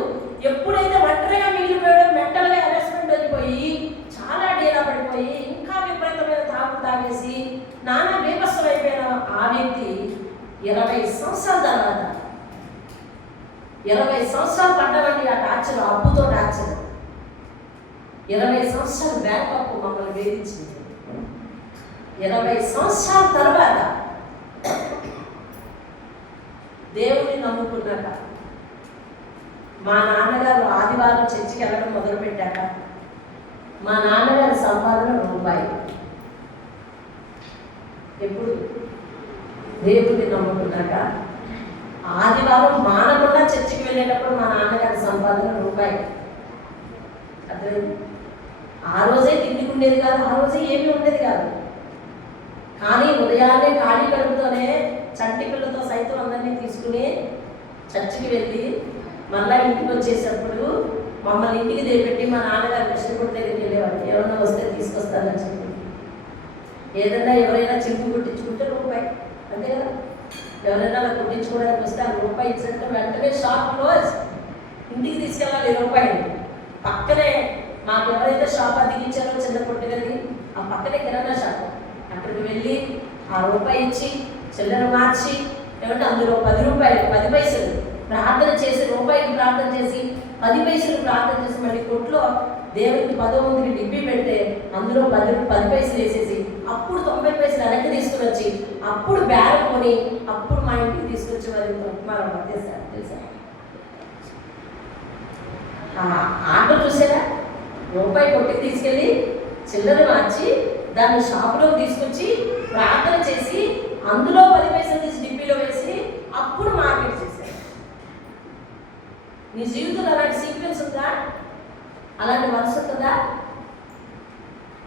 ఎప్పుడైతే ఒంటరిగా మిగిలిపోయాడో మెంటల్గా అరెస్ట్మెంట్ అయిపోయి చాలా డీలా పడిపోయి ఇంకా విపరీతమైన తాగేసి నాన్న బీభత్సం అయిపోయిన ఆ వ్యక్తి 20 సంవత్సరాల తర్వాత 20 సంవత్సరాలు పడ్డవండి ఆ టార్చర్, అప్పుతో టార్చర్. 20 సంవత్సరాలు బ్యాంక్ అప్పు మమ్మల్ని వేధించింది. 20 సంవత్సరాల తర్వాత దేవుని నమ్ముకున్నాక మా నాన్నగారు ఆదివారం చర్చికి వెళ్ళడం మొదలుపెట్టాక మా నాన్నగారి సంపాదన రూపాయి. ఎప్పుడు దేవుని నమ్ముకున్నాక ఆదివారం మానకుండా చర్చికి వెళ్ళేటప్పుడు మా నాన్నగారి సంపాదన రూపాయి. అర్థమైంది? ఆ రోజే తిండికి ఉండేది కాదు, ఆ రోజే ఏమీ ఉండేది కాదు. కానీ ఉదయాన్నే ఖాళీ కడుపుతోనే చంటి పిల్లతో సైతం అందరినీ తీసుకుని చర్చికి వెళ్ళి మళ్ళా ఇంటికి వచ్చేటప్పుడు మమ్మల్ని ఇంటికి దేపెట్టి మా నాన్నగారు కృష్ణగుడి దగ్గరికి వెళ్ళేవాళ్ళు. ఎవరైనా వస్తే తీసుకొస్తానని చెప్పి, ఏదైనా ఎవరైనా చింపు కుట్టించుకుంటే రూపాయి, అంతే కదా. ఎవరైనా అలా కుట్టించుకోవడానికి వస్తే ఆ రూపాయి ఇచ్చినట్టు వెంటనే షాప్ క్లోజ్, ఇంటికి తీసుకెళ్ళాలి రూపాయి. పక్కనే మాకు ఎవరైతే షాప్ అదిగించారో చిన్న కొట్టుగది, ఆ పక్కనే కిరాణా షాప్, అక్కడికి వెళ్ళి ఆ రూపాయి ఇచ్చి చిల్లర మార్చి ఏమంటే అందులో 10 రూపాయలు 10 పైసలు ప్రార్థన చేసి, రూపాయికి ప్రార్థన చేసి 10 పైసలు ప్రార్థన చేసి మళ్ళీ కొట్లో దేవుడికి 10వ వంతుకి డిబ్బి పెడితే అందులో 10 పైసలు వేసేసి అప్పుడు 90 పైసలు వెనక్కి తీసుకుని వచ్చి అప్పుడు బ్యాగ్ కొని అప్పుడు మా ఇంటికి తీసుకొచ్చి వాళ్ళు తెలుసా ఆటో చూసారా? రూపాయి కొట్టుకు తీసుకెళ్ళి చిల్లర మార్చి దాన్ని షాపులోకి తీసుకొచ్చి ప్రార్థన చేసి అందులో 10 పైసలు తీసి డిబ్బీలో వేసి అప్పుడు మార్కెట్ చేశారు. నీ జీవితంలో అలాంటి సీక్వెన్స్ ఉందా? అలాంటి మనసు ఉంటుందా?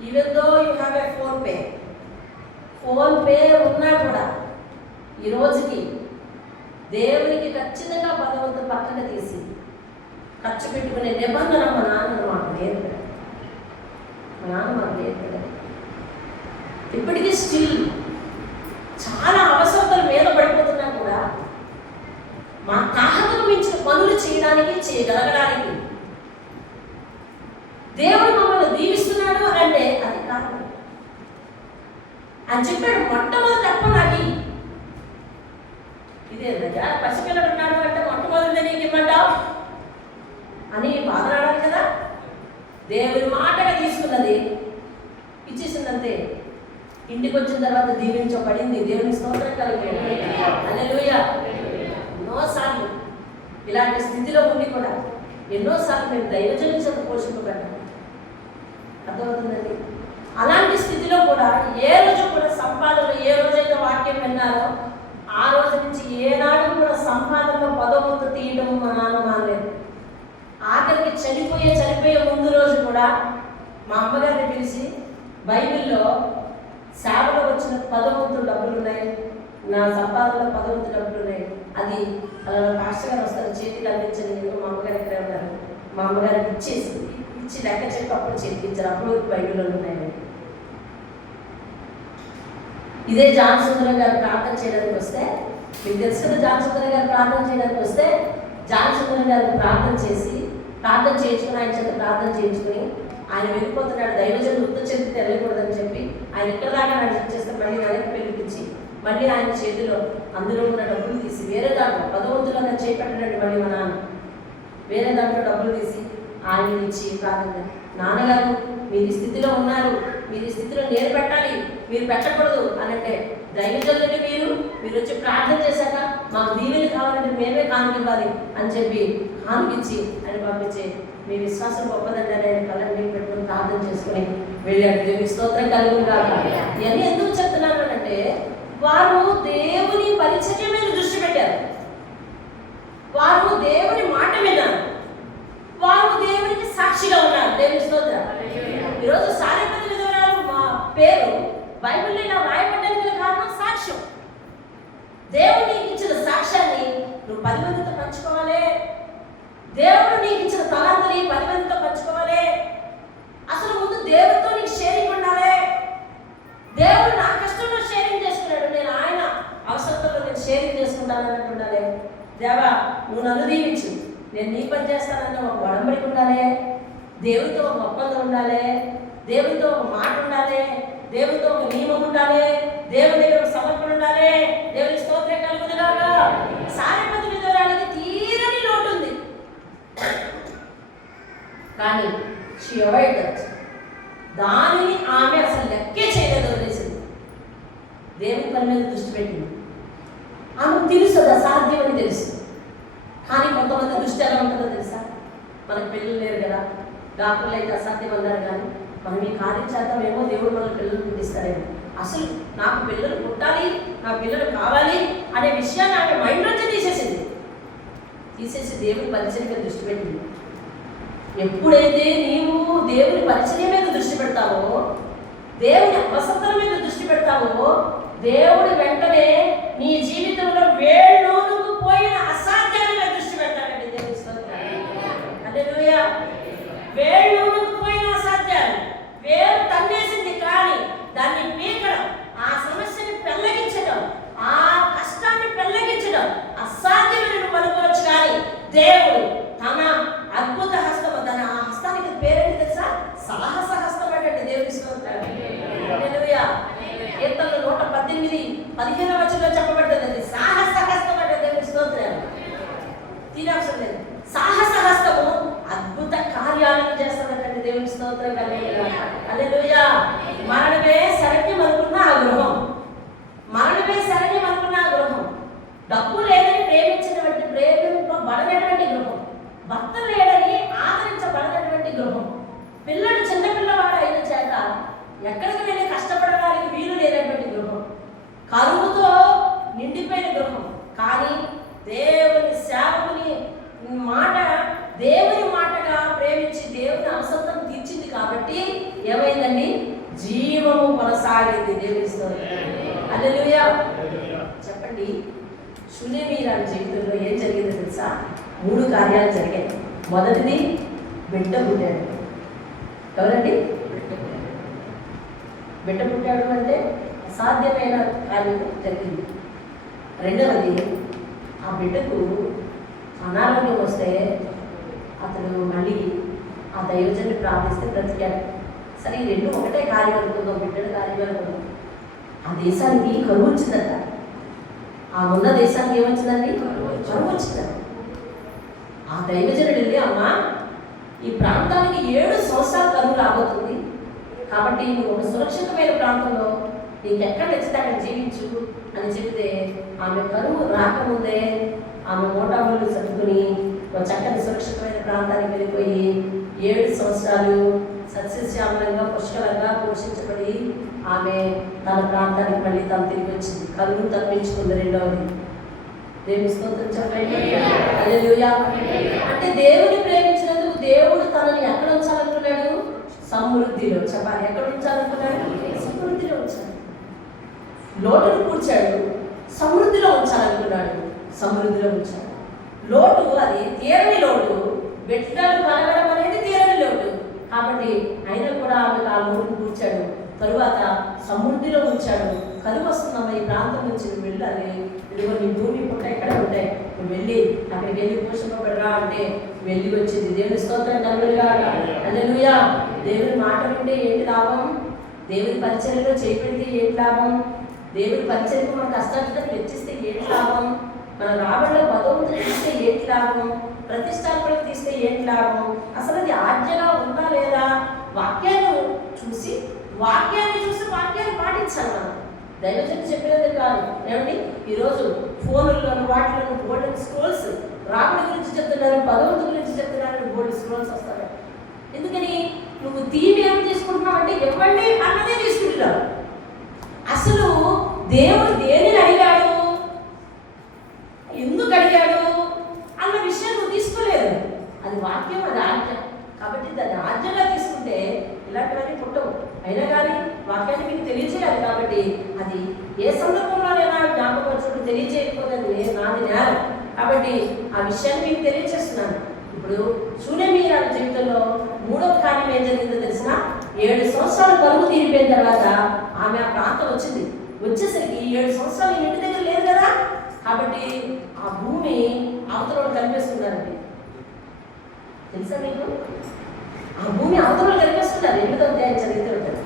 Even though you have a phone pay ఉన్నా కూడా ఈ రోజుకి దేవునికి ఖచ్చితంగా 10వ వంతు పక్కన తీసి ఖర్చు పెట్టుకునే నిబంధన మా నాన్న మాకు నేర్పడారు. మా నాన్న మాకు నేర్పడారు. ఇప్పటికీ స్టిల్ చాలా అవసరతలు మీద పడిపోతున్నా కూడా మా తాహతకు మించిన పనులు చేయగలగడానికి దేవుడు మమ్మల్ని దీవిస్తున్నాడు అంటే అది కారణం అని చెప్పాడు. మొట్టమొదటి అప్పనాకి ఇదే కదా, పసిపిల్లడు ఉన్నాడు అంటే మొట్టమొదటి నీకు ఇవ్వమంటావు అని బాధపడాలి కదా. దేవుని మాటగా తీసుకున్నది ఇచ్చేసిందంతే. ఇంటికి వచ్చిన తర్వాత దీవించబడింది. దేవుని స్తోత్రం కలిగింది. హల్లెలూయా. ఎన్నోసార్లు ఇలాంటి స్థితిలో ఉండి కూడా ఎన్నోసార్లు మేము దైవజనుల చేత పోషింపబడ్డాం. అర్థమవుతుందండి? అలాంటి స్థితిలో కూడా ఏ రోజు కూడా సంపాదనలో ఏ రోజైతే వాక్యం విన్నారో ఆ రోజు నుంచి ఏనాడు కూడా సంపాదనలో 10వ వంతు తీయడం మా నాన్న మానలేదు. ఆఖరికి చనిపోయే ముందు రోజు కూడా మా అమ్మగారిని పిలిచి బైబిల్లో సేవలో వచ్చిన 10వ వంతు డబ్బులు ఉన్నాయి, నా సంపాదనలో 10వ వంతు డబ్బులు ఉన్నాయి, అది అలా పాస్టర్ గారు వస్తారు చేతికి అందించండి. మా అమ్మగారు ఎక్కడ ఉన్నారు, మా అమ్మగారికి ఇచ్చి లెక్క చెప్పి అప్పుడు చేతికిచ్చారు. అప్పుడు బైబిల్లో ఉన్నాయండి. ఇదే జాన్ సుందరం గారు ప్రార్థన చేయడానికి వస్తే, మీకు తెలుసు కదా, జాన్ సుందరం గారు ప్రార్థన చేయడానికి వస్తే జాన్ సుందరం గారు ప్రార్థన చేయించుకుని ఆయన చేత ప్రార్థన చేయించుకుని ఆయన వెళ్ళిపోతున్నాడు. దైవజనులు ఉత్త చేతికి వెళ్ళకూడదని చెప్పి ఆయన ఎక్కడ దాకా నడిచి చేస్తే మళ్ళీ వెనక్కి పిలిపించి మళ్ళీ ఆయన చేతిలో అందులో ఉన్న డబ్బులు తీసి వేరే దాంట్లో 10వ వంతులో చేపట్టినట్టు మళ్ళీ మా నాన్న వేరే దాంట్లో డబ్బులు తీసి ఆయన ఇచ్చి ప్రార్థన, నాన్నగారు మీరు ఈ స్థితిలో ఉన్నారు, మీరు ఈ స్థితిలో నేను పెట్టాలి, మీరు పెట్టకూడదు అని అంటే దైవజనులంటే మీరు వచ్చి ప్రార్థన చేశాక మాకు దీవెలు కావాలంటే మేమే కానుకివ్వాలి అని చెప్పి కానుకిచ్చి ఆయన పంపించి మీ విశ్వాసం గొప్పదండి అని ఆయన కళ్ళని నీళ్ళు పెట్టుకుని ప్రార్థన చేసుకుని వెళ్ళాడు. దేవుని స్తోత్రం కలుగుగా. ఇవన్నీ ఎందుకు చెప్తున్నాను అంటే వారు దేవుని పరిచర్య మీద దృష్టి పెట్టారు, వారు దేవుని మాట విన్నారు, వారు దేవునికి సాక్షిగా ఉన్నారు. దేవుని స్తోత్రం. ఈరోజు సారెపల్లి విధవరాలు మా పేరు బైబిల్లో ఇలా రాయబడ్డానికి కారణం సాక్ష్యం. దేవుడు నీకు ఇచ్చిన సాక్ష్యాన్ని నువ్వు 10 మందితో పంచుకోవాలి. దేవుడు నీకు ఇచ్చిన తలాంతుని 10 మందితో పంచుకోవాలి. అసలు ముందు దేవుడితో నీకు షేరింగ్ ఉండాలి. దేవుడు నా కష్టంలో షేరింగ్ చేసుకున్నాడు, నేను ఆయన అవసరంలో నేను షేరింగ్ చేసుకుంటాను అన్నట్టు ఉండాలి. దేవా నువ్వు నన్ను దీవించు, నేను నీ పని చేస్తానన్న ఒక వడంబడికి ఉండాలి. దేవుడితో ఒక ఒప్పందం ఉండాలి, దేవుడితో ఒక మాట ఉండాలి, దేవుడితో ఒక నియమం ఉండాలి, దేవుడి దగ్గర ఒక సమర్పణ ఉండాలి. దేవుడి స్తోత్రం కలుగునుగాక. సారెపతి విధవరాలికి తీరని లోటు ఉంది, కానీ షీ అవాయిడెడ్. దానిని ఆమె అసలు లెక్కే చేయలేదు, వదిలేసింది. దేవుని పని మీద దృష్టి పెట్టింది. ఆమెకు తెలుసు అది అసాధ్యం అని తెలుసు. కానీ కొంతమంది దృష్టి ఎలా ఉంటుందో తెలుసా? మనకు పిల్లలు లేరు కదా, డాక్టర్లు అయితే అసాధ్యం అన్నారు, కానీ మనం ఈ కార్యం చేద్దామేమో దేవుడు మన పిల్లలు పుట్టిస్తాడేమో. అసలు నాకు పిల్లలు పుట్టాలి, నా పిల్లలు కావాలి అనే విషయాన్ని ఆమె మైండ్ నుంచి తీసేసి దేవుని పరిచయం మీద దృష్టి పెట్టింది. ఎప్పుడైతే నీవు దేవుని పరిచయం మీద దృష్టి పెడతావో, దేవుని అవసరతల మీద దృష్టి పెడతావో, దేవుడు వెంటనే నీ జీవితంలో వేళ్ళలోకి పోయిన అసాధ్యాన్ని మీద దృష్టి పెడతాడండి. దేవుని స్తోత్రం. హల్లెలూయా. వేళ్ళలోకి పోయిన అసాధ్యాలు, వేరు తన్నేసింది కానీ దాన్ని పీకడం, ఆ సమస్యని పెళ్ళగించడం, ఆ కష్టాన్ని పెళ్ళగించడం అసాధ్యమని నువ్వు అనుకోవచ్చు. కానీ దేవుడు తన అద్భుత హస్తం, తన ఆ హస్తానికి పేరేంటి తెలుసా? సాహస హస్తం అంటే. దేవుని స్తోత్రం. హల్లెలూయా. కీర్తనలు 118:15 వచనంలో చెప్పబడ్డది, అది సాహస హస్తం అంటే. దేవుని స్తోత్రం. తీరాల్సిన లేదు, సాహస హస్తము అద్భుత కార్యాలను చేస్తాడంటే. దేవుని స్తోత్రం. హల్లెలూయా. మరణమే శరణ్యం అనుకున్న ఆ గృహం, మరణమే శరణ్యం అనుకున్న ఆ గృహం, డబ్బు లేదని ప్రేమింపబడనటువంటి గృహం, భర్త లేడని ఆదరించబడనటువంటి గృహం, పిల్లడు చిన్నపిల్లవాడు అయిన చేత ఎక్కడికి వెళ్ళి కష్టపడడానికి వీలు లేనటువంటి గృహం, కరువుతో నిండిపోయిన గృహం. కానీ దేవుని సేవకుని మాట, దేవుని మాటగా ప్రేమించి దేవుని అవసరం తీర్చింది కాబట్టి ఏమైందండి? జీవము కొనసాగింది. దేవుని స్తోత్రం. హల్లెలూయా. చెప్పండి, షూనేమీరాని జీవితంలో ఏం జరిగిందో తెలుసా? 3 కార్యాలు జరిగాయి. మొదటిది, బిడ్డ పుట్టాడు. ఎవరండి? బిడ్డ పుట్టాడు అంటే అసాధ్యమైన కార్యం జరిగింది. రెండవది, ఆ బిడ్డకు అనారోగ్యం వస్తే అతడు మళ్ళీ ఆ దైవజన్ని ప్రార్థిస్తే బ్రతికాడు. సరే, ఈ 2 ఒకటే కార్యం అనుకుందాం, బిడ్డల కార్యం అనుకుందాం. ఆ దేశానికి కరువు వచ్చిందట. ఆ ఉన్న దేశానికి ఏమొచ్చిందండి? కరువు వచ్చిందట. ఆ దైవజనుడు వెళ్ళి, అమ్మా ఈ ప్రాంతానికి 7 సంవత్సరాలు కరువు రాబోతుంది, కాబట్టి నువ్వు ఒక సురక్షితమైన ప్రాంతంలో నీకు ఎక్కడ నచ్చితే అక్కడ జీవించు అని చెబితే, ఆమె కరువు రాకముందే ఆమె మోటార్లు సర్దుకుని ఒక చక్కని సురక్షితమైన ప్రాంతానికి వెళ్ళిపోయి 7 సంవత్సరాలు సస్యశ్యామలంగా పుష్కలంగా పోషించబడి ఆమె తన ప్రాంతానికి మళ్ళీ తను తిరిగి వచ్చింది. కరువు తప్పించుకుంది. రెండవది, దేవుని స్తోత్రం చెప్పండి. హల్లెలూయా. అంటే దేవుని ప్రేమించినందుకు దేవుడు తనని ఎక్కడ ఉంచాలనుకున్నాడు? సమృద్ధిలో. చెప్పాలి, ఎక్కడ ఉంచాలనుకున్నాడు? సమృద్ధిలో ఉంచాడు. లోటును కూర్చాడు, సమృద్ధిలో ఉంచాలనుకున్నాడు, సమృద్ధిలో ఉంచాడు. లోటు అది తీరని లోటు, బిడ్డలు కలగడం అనేది తీరని లోటు. కాబట్టి అయినా కూడా ఆమెకు ఆ లోటును కూర్చాడు. తరువాత సమృద్ధిలో ఉంచాడు. కరువు వస్తుందమ్మా, ఈ ప్రాంతం నుంచి నువ్వు వెళ్ళాలి, ఇదిగో నీ భూమి పుట్ట ఎక్కడ ఉంటాయి, నువ్వు వెళ్ళి అక్కడికి వెళ్ళి పోషింపబడరా అంటే వెళ్ళి వచ్చింది. దేవుని స్తోత్రం కలుగునుగా. హల్లెలూయా. దేవుని మాట వింటే ఏంటి లాభం? దేవుని పరిచర్యలో చేపెడితే ఏంటి లాభం? దేవుని పరిచర్యకు మన కష్టాలను వెచ్చిస్తే ఏంటి లాభం? మన రాబడిలో పదవులు తీస్తే ఏంటి లాభం? ప్రతిష్టాపనకు తీస్తే ఏంటి లాభం? అసలు అది ఆజ్ఞగా ఉందా లేదా? వాక్యాన్ని చూసి వాక్యాన్ని పాటించాలి. మనం దైవజనుడు చెప్పినది కాదు. ఏమండి, ఈరోజు ఫోన్లలో వాటిలో గోల్డెన్ స్క్రోల్స్ రాబడి గురించి చెప్తున్నారు, పదవుల గురించి చెప్తున్నారు, గోల్డెన్ స్క్రోల్స్ వస్తాయి. ఎందుకని? నువ్వు తీవి ఏం తీసుకుంటున్నావు అంటే ఇవ్వండి అన్నదే తీసుకుంటున్నావు. అసలు దేవుడు దేనిని అడిగాడు, ఎందుకు అడిగాడు అన్న విషయం నువ్వు తీసుకోలేదు. అది వాక్యం, అది ఆజ్ఞ. కాబట్టి దాన్ని ఆజ్ఞగా తీసుకుంటే ఇలాంటివన్నీ పుట్టవు. అయినా కానీ వాక్యాన్ని మీకు తెలియజేయాలి. కాబట్టి అది ఏ సందర్భంలోనైనా జ్ఞాపకం తెలియజేయకపోతే నాది నేరం. కాబట్టి ఆ విషయాన్ని మీకు తెలియజేస్తున్నాను. ఇప్పుడు ఇప్పుడు సునెమీరా జీవితంలో మూడవ కార్యం ఏం జరిగిందో తెలిసిన 7 సంవత్సరాలు కరువు తీరిపోయిన తర్వాత ఆమె ఆ ప్రాంతం వచ్చింది. వచ్చేసరికి 7 సంవత్సరాలు ఇంటి దగ్గర లేదు కదా, కాబట్టి ఆ భూమి అవతలలో కలిపేస్తున్నారండి. తెలుసా మీకు? ఆ భూమి అవతలలో కలిపేస్తున్నారు. 8వ అధ్యాయం చదివితే ఉంటారు.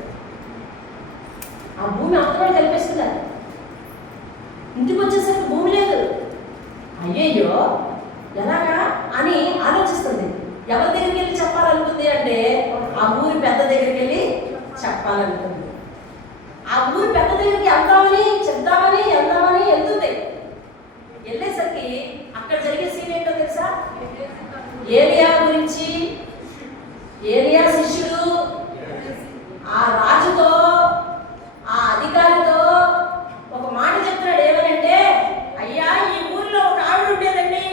ఆ భూమి అవతలలో కలిపేస్తున్నారు. ఇంటికి వచ్చేసరికి భూమి లేదు. అయ్యయ్యో ఎలాగా అని ఆలోచిస్తుంది. ఎవరి దగ్గరికి వెళ్ళి చెప్పాలనుకుంది అంటే ఆ ఊరి పెద్ద దగ్గరికి వెళ్ళి చెప్పాలనుకుంది. ఆ ఊరి పెద్ద దగ్గరికి చెప్దామని వెళ్తుంది. వెళ్ళేసరికి అక్కడ జరిగే సీన్ ఏంటో తెలుసా? ఏలియా గురించి, ఏలియా శిష్యుడు ఆ రాజుతో, ఆ అధికారితో ఒక మాట చెప్తున్నాడు. ఏమనంటే, అయ్యా ఈ ఊరిలో ఒక ఆవిడ ఉండేదండి,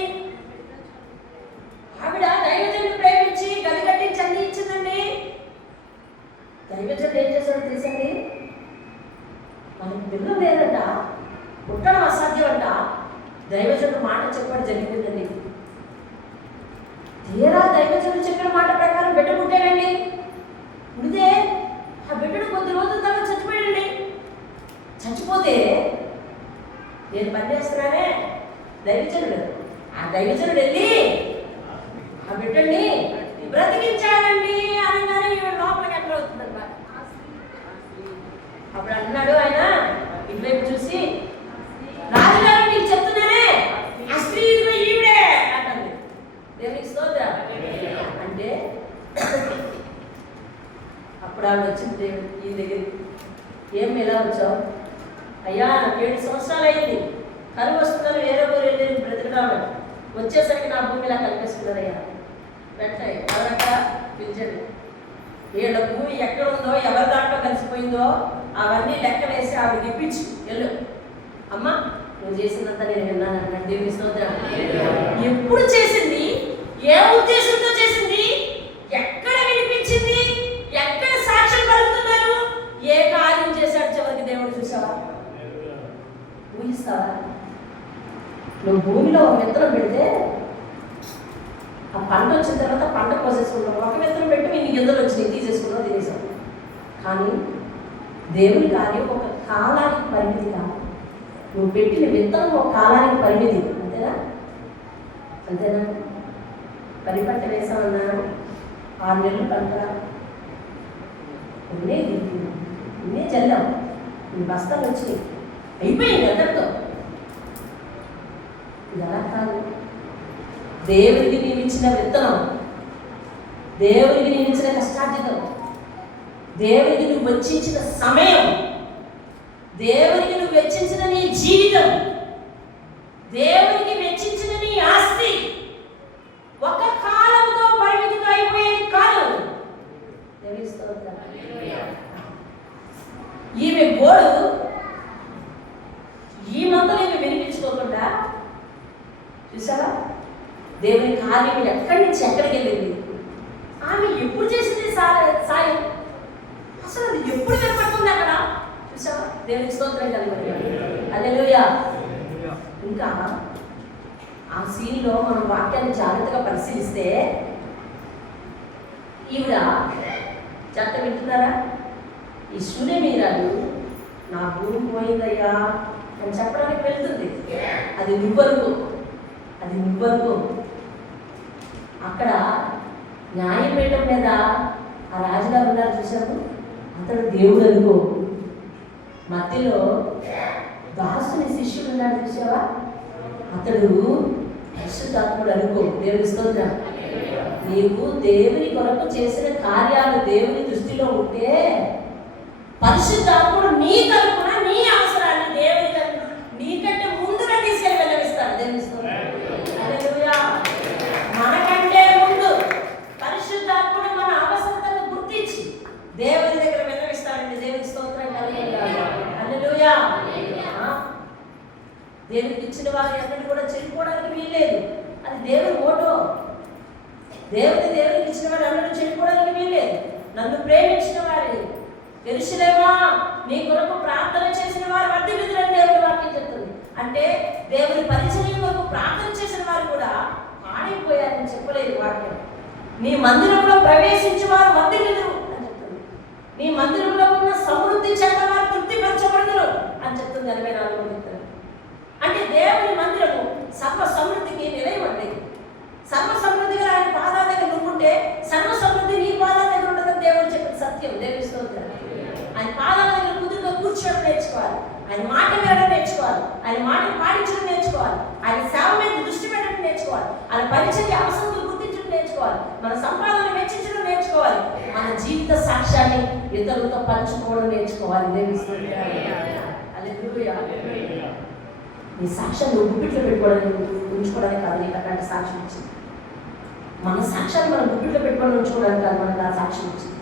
ఆవిడ దైవజనుడు ప్రేమించి గది కట్టించి అన్ని ఇచ్చిందండి. దైవజనుడు ఏం చేశాడో తెలుసండి? మనకి పిల్లలు లేదంట, పుట్టడం అసాధ్యం అంట. దైవజనుడు మాట చెప్పడం జరిగిందండి. తీరా దైవజనుడు చెప్పిన మాట ప్రకారం బిడ్డ పుట్టాడండి. పుడితే ఆ బిడ్డడు కొద్ది రోజుల తర్వాత చచ్చిపోయాడండి. చచ్చిపోతే నేను పనిచేస్తున్నానే దైవజనుడు, ఆ దైవజనుడు వెళ్ళి ఆ బిడ్డని బ్రతికించాడండి అనగానే లోపలికి ఎంటర్ అవుతుంది అనమాట. అప్పుడు అన్నాడు ఆయన ఇటువైపు చూసి, రాజుగారు నీకు చెప్తున్నానే ఆ స్త్రీ ఈవిడే అంటుంది. దేవునికి స్తోత్రం. అంటే అప్పుడు ఆవిడ వచ్చింది దేవుడు ఈ దగ్గరికి. ఏం ఎలా వచ్చావు? అయ్యా నాకు 7 సంవత్సరాలు అయింది, కరువు వస్తుందని వేరే ఊరు వెళ్ళి బ్రతికిరావడం, వచ్చేసరికి నా భూమి ఇలా కలిపేసుకున్నదయ్యా. వెంటనే ఎవరక్కడ పిలిచండి, వీళ్ళ భూమి ఎక్కడ ఉందో ఎవరి దాంట్లో కలిసిపోయిందో అవన్నీ లెక్క వేసి ఆవిడకి ఇప్పించు వెళ్ళు. అమ్మా నువ్వు చేసిందంతా నేను విన్నాను అన్నాడు. దేవుని స్తోత్రం. ఎప్పుడు చేసింది, ఏ ఉద్దేశంతో చేసింది, ఎక్కడ వినిపించింది, ఎక్కడ సాక్ష్యం పలుకుతున్నారు, ఏ కార్యం చేశాడు చివరికి దేవుడు చూసావా? ఊహిస్తావా? నువ్వు భూమిలో ఒక విత్తనం పెడితే ఆ పంట వచ్చిన తర్వాత పంట కోసేసుకుంటాం. ఒక విత్తనం పెట్టి ఇన్ని గింజలు వచ్చినాయి, తీసేసుకున్నావు, తినేసాం. కానీ దేవుని కార్యం ఒక కాలానికి పరిమితి కాదు. నువ్వు పెట్టిన విత్తనం ఒక కాలానికి పరిమితి, అంతేనా? అంతేనా? వరి పంట వేసామన్నారు, 6 నెలలు పంట, ఇన్నే చల్లాం, ఈ బస్తాలు వచ్చినాయి, అయిపోయింది అందరితో. ఇది ఎలా కాదు? దేవుడికి నీవు ఇచ్చిన విత్తనం, దేవుడికి నీవు ఇచ్చిన కష్టార్జితం, దేవుడికి నువ్వు వెచ్చించిన సమయం, దేవుడికి నువ్వు వెచ్చించిన నీ జీవితం, దేవుడికి వెచ్చించిన నీ ఆస్తి ఒక కాలంతో పరిమితితో అయిపోయేది కాదు. ఈమె గోడు ఈ మంతలు ఈమె వినిపించుకోకుండా చూసావా దేవుని కార్యం ఎక్కడి నుంచి ఎక్కడికి వెళ్ళింది. ఆమె ఎప్పుడు చేసింది సాయం, అసలు అది ఎప్పుడు వినపడుతుంది అక్కడ చూసావా? దేవునికి స్తోత్రం కలుగుతుంది. హల్లెలూయా. ఇంకా ఆ సీన్లో మనం వాక్యాన్ని జాగ్రత్తగా పరిశీలిస్తే ఈవిడ చెత్త వింటున్నారా? ఈ సునెమీరాలు నా భూమి పోయిందయ్యా అని చెప్పడానికి వెళ్తుంది. అది నువ్వనుకో, అది నువ్వనుకో. అక్కడ న్యాయపీఠం మీద ఆ రాజుగారు ఉన్నారు చూసాము, అతడు దేవుడు అనుకో. మధ్యలో దాసుని శిష్యుడు ఉన్నాడు చూసావా, అతడు పరిశుద్ధాత్ముడు అనుకో. దేవుని స్తోత్రం. నీవు దేవుని కొరకు చేసిన కార్యాలు దేవుని దృష్టిలో ఉంటే పరిశుద్ధాత్ముడు నీ తరపున నీ అవసరాన్ని దేవుని తరపున నీకంటే ముందుగా తీసుకెళ్ళి వెళ్ళవిస్తాడు. దేవుని స్తోత్రం. హల్లెలూయా. మనకంటే ముందు పరిశుద్ధాత్ముడు మన అవసరతను గుర్తించి దేవుని దగ్గర వెళ్ళవిస్తాడండి. దేవుని స్తోత్రం కలుగుతుంది. హల్లెలూయా. దేవునికి ఇచ్చిన వారు ఎన్నడూ కూడా చెడిపోవడానికి వీల్లేదు. అది దేవుని ఓటో. దేవునికి ఇచ్చిన వారు ఎన్నడూ చెడిపోవడానికి వీల్లేదు. నన్ను ప్రేమించిన వారి యెరూషలేమా నీ కొరకు ప్రార్థన చేసిన వారు వర్ధిల్లుదురని దేవుని వాక్యం చెప్తుంది. అంటే దేవుని పరిచయం కొరకు ప్రార్థన చేసిన వారు కూడా పాడైపోయారని చెప్పలేదు వాక్యం. నీ మందిరంలో ప్రవేశించి వారు వర్ధిల్లుదురు అని చెప్తుంది. నీ మందిరంలో ఉన్న సమృద్ధి చేత వారు తృప్తిపరచబడుదురు అని చెప్తుంది 24వ కీర్తన. అంటే దేవుని మందిరము సర్వ సమృద్ధికి నిలయం అండి. సర్వ సమృద్ధిగా ఆయన పాదాల దగ్గర నువ్వుంటే సర్వ సమృద్ధి నీ పాదాల దగ్గర ఉండదని దేవుడు చెప్పిన సత్యం. దేవుని స్తోత్రం. ఆయన పాదాల దగ్గర కుదురుగా కూర్చోవడం నేర్చుకోవాలి. ఆయన మాట వినడం నేర్చుకోవాలి. ఆయన మాటను పాటించడం నేర్చుకోవాలి. ఆయన సేవ మీద దృష్టి పెట్టడం నేర్చుకోవాలి. ఆయన పరిచర్య అవసరం గుర్తించడం నేర్చుకోవాలి. మన సంపాదన వెచ్చించడం నేర్చుకోవాలి. మన జీవిత సాక్ష్యాన్ని ఇతరులతో పంచుకోవడం నేర్చుకోవాలి. దేవుని స్తోత్రం. హల్లెలూయా. నీ సాక్ష్యాన్ని గుప్పిట్లో పెట్టుకోవడానికి ఉంచుకోవడానికి కాదు నీకు అట్లాంటి సాక్ష్యం వచ్చింది. మన సాక్ష్యాన్ని మనం గుప్పిట్లో పెట్టుకొని ఉంచుకోవడానికి కాదు మనకు ఆ సాక్ష్యం వచ్చింది.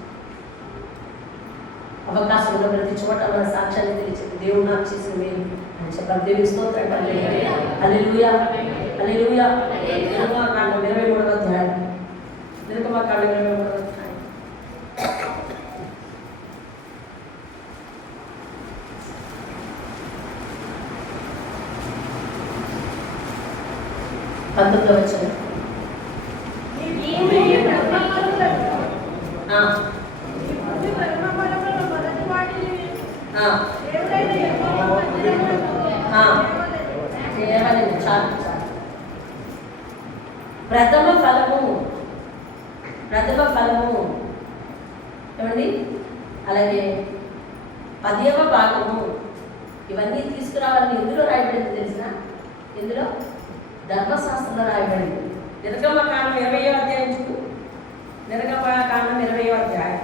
అవకాశం ఉన్న ప్రతి చోట మన సాక్ష్యాన్ని తెలియచేది దేవుడు నాకు చేసిన మేలు అని చెప్పాలి. దేవుని స్తోత్రం. హల్లెలూయా. హల్లెలూయా. నిర్గమకాండం 23వ అధ్యాయం. నిర్గమకాండం 23వ అధ్యాయం. పంతొమ్మిదవ వచనం. ప్రథమ ఫలము ఏమండి, అలాగే 10వ భాగము ఇవన్నీ తీసుకురావాలని ఎందులో రాయబడింది తెలిసిన? ఎందులో? ధర్మశాస్త్రంలో రాయబడింది. నిర్గమకాండం 20వ అధ్యాయం చూడు. నిర్గమకాండం 20వ అధ్యాయం.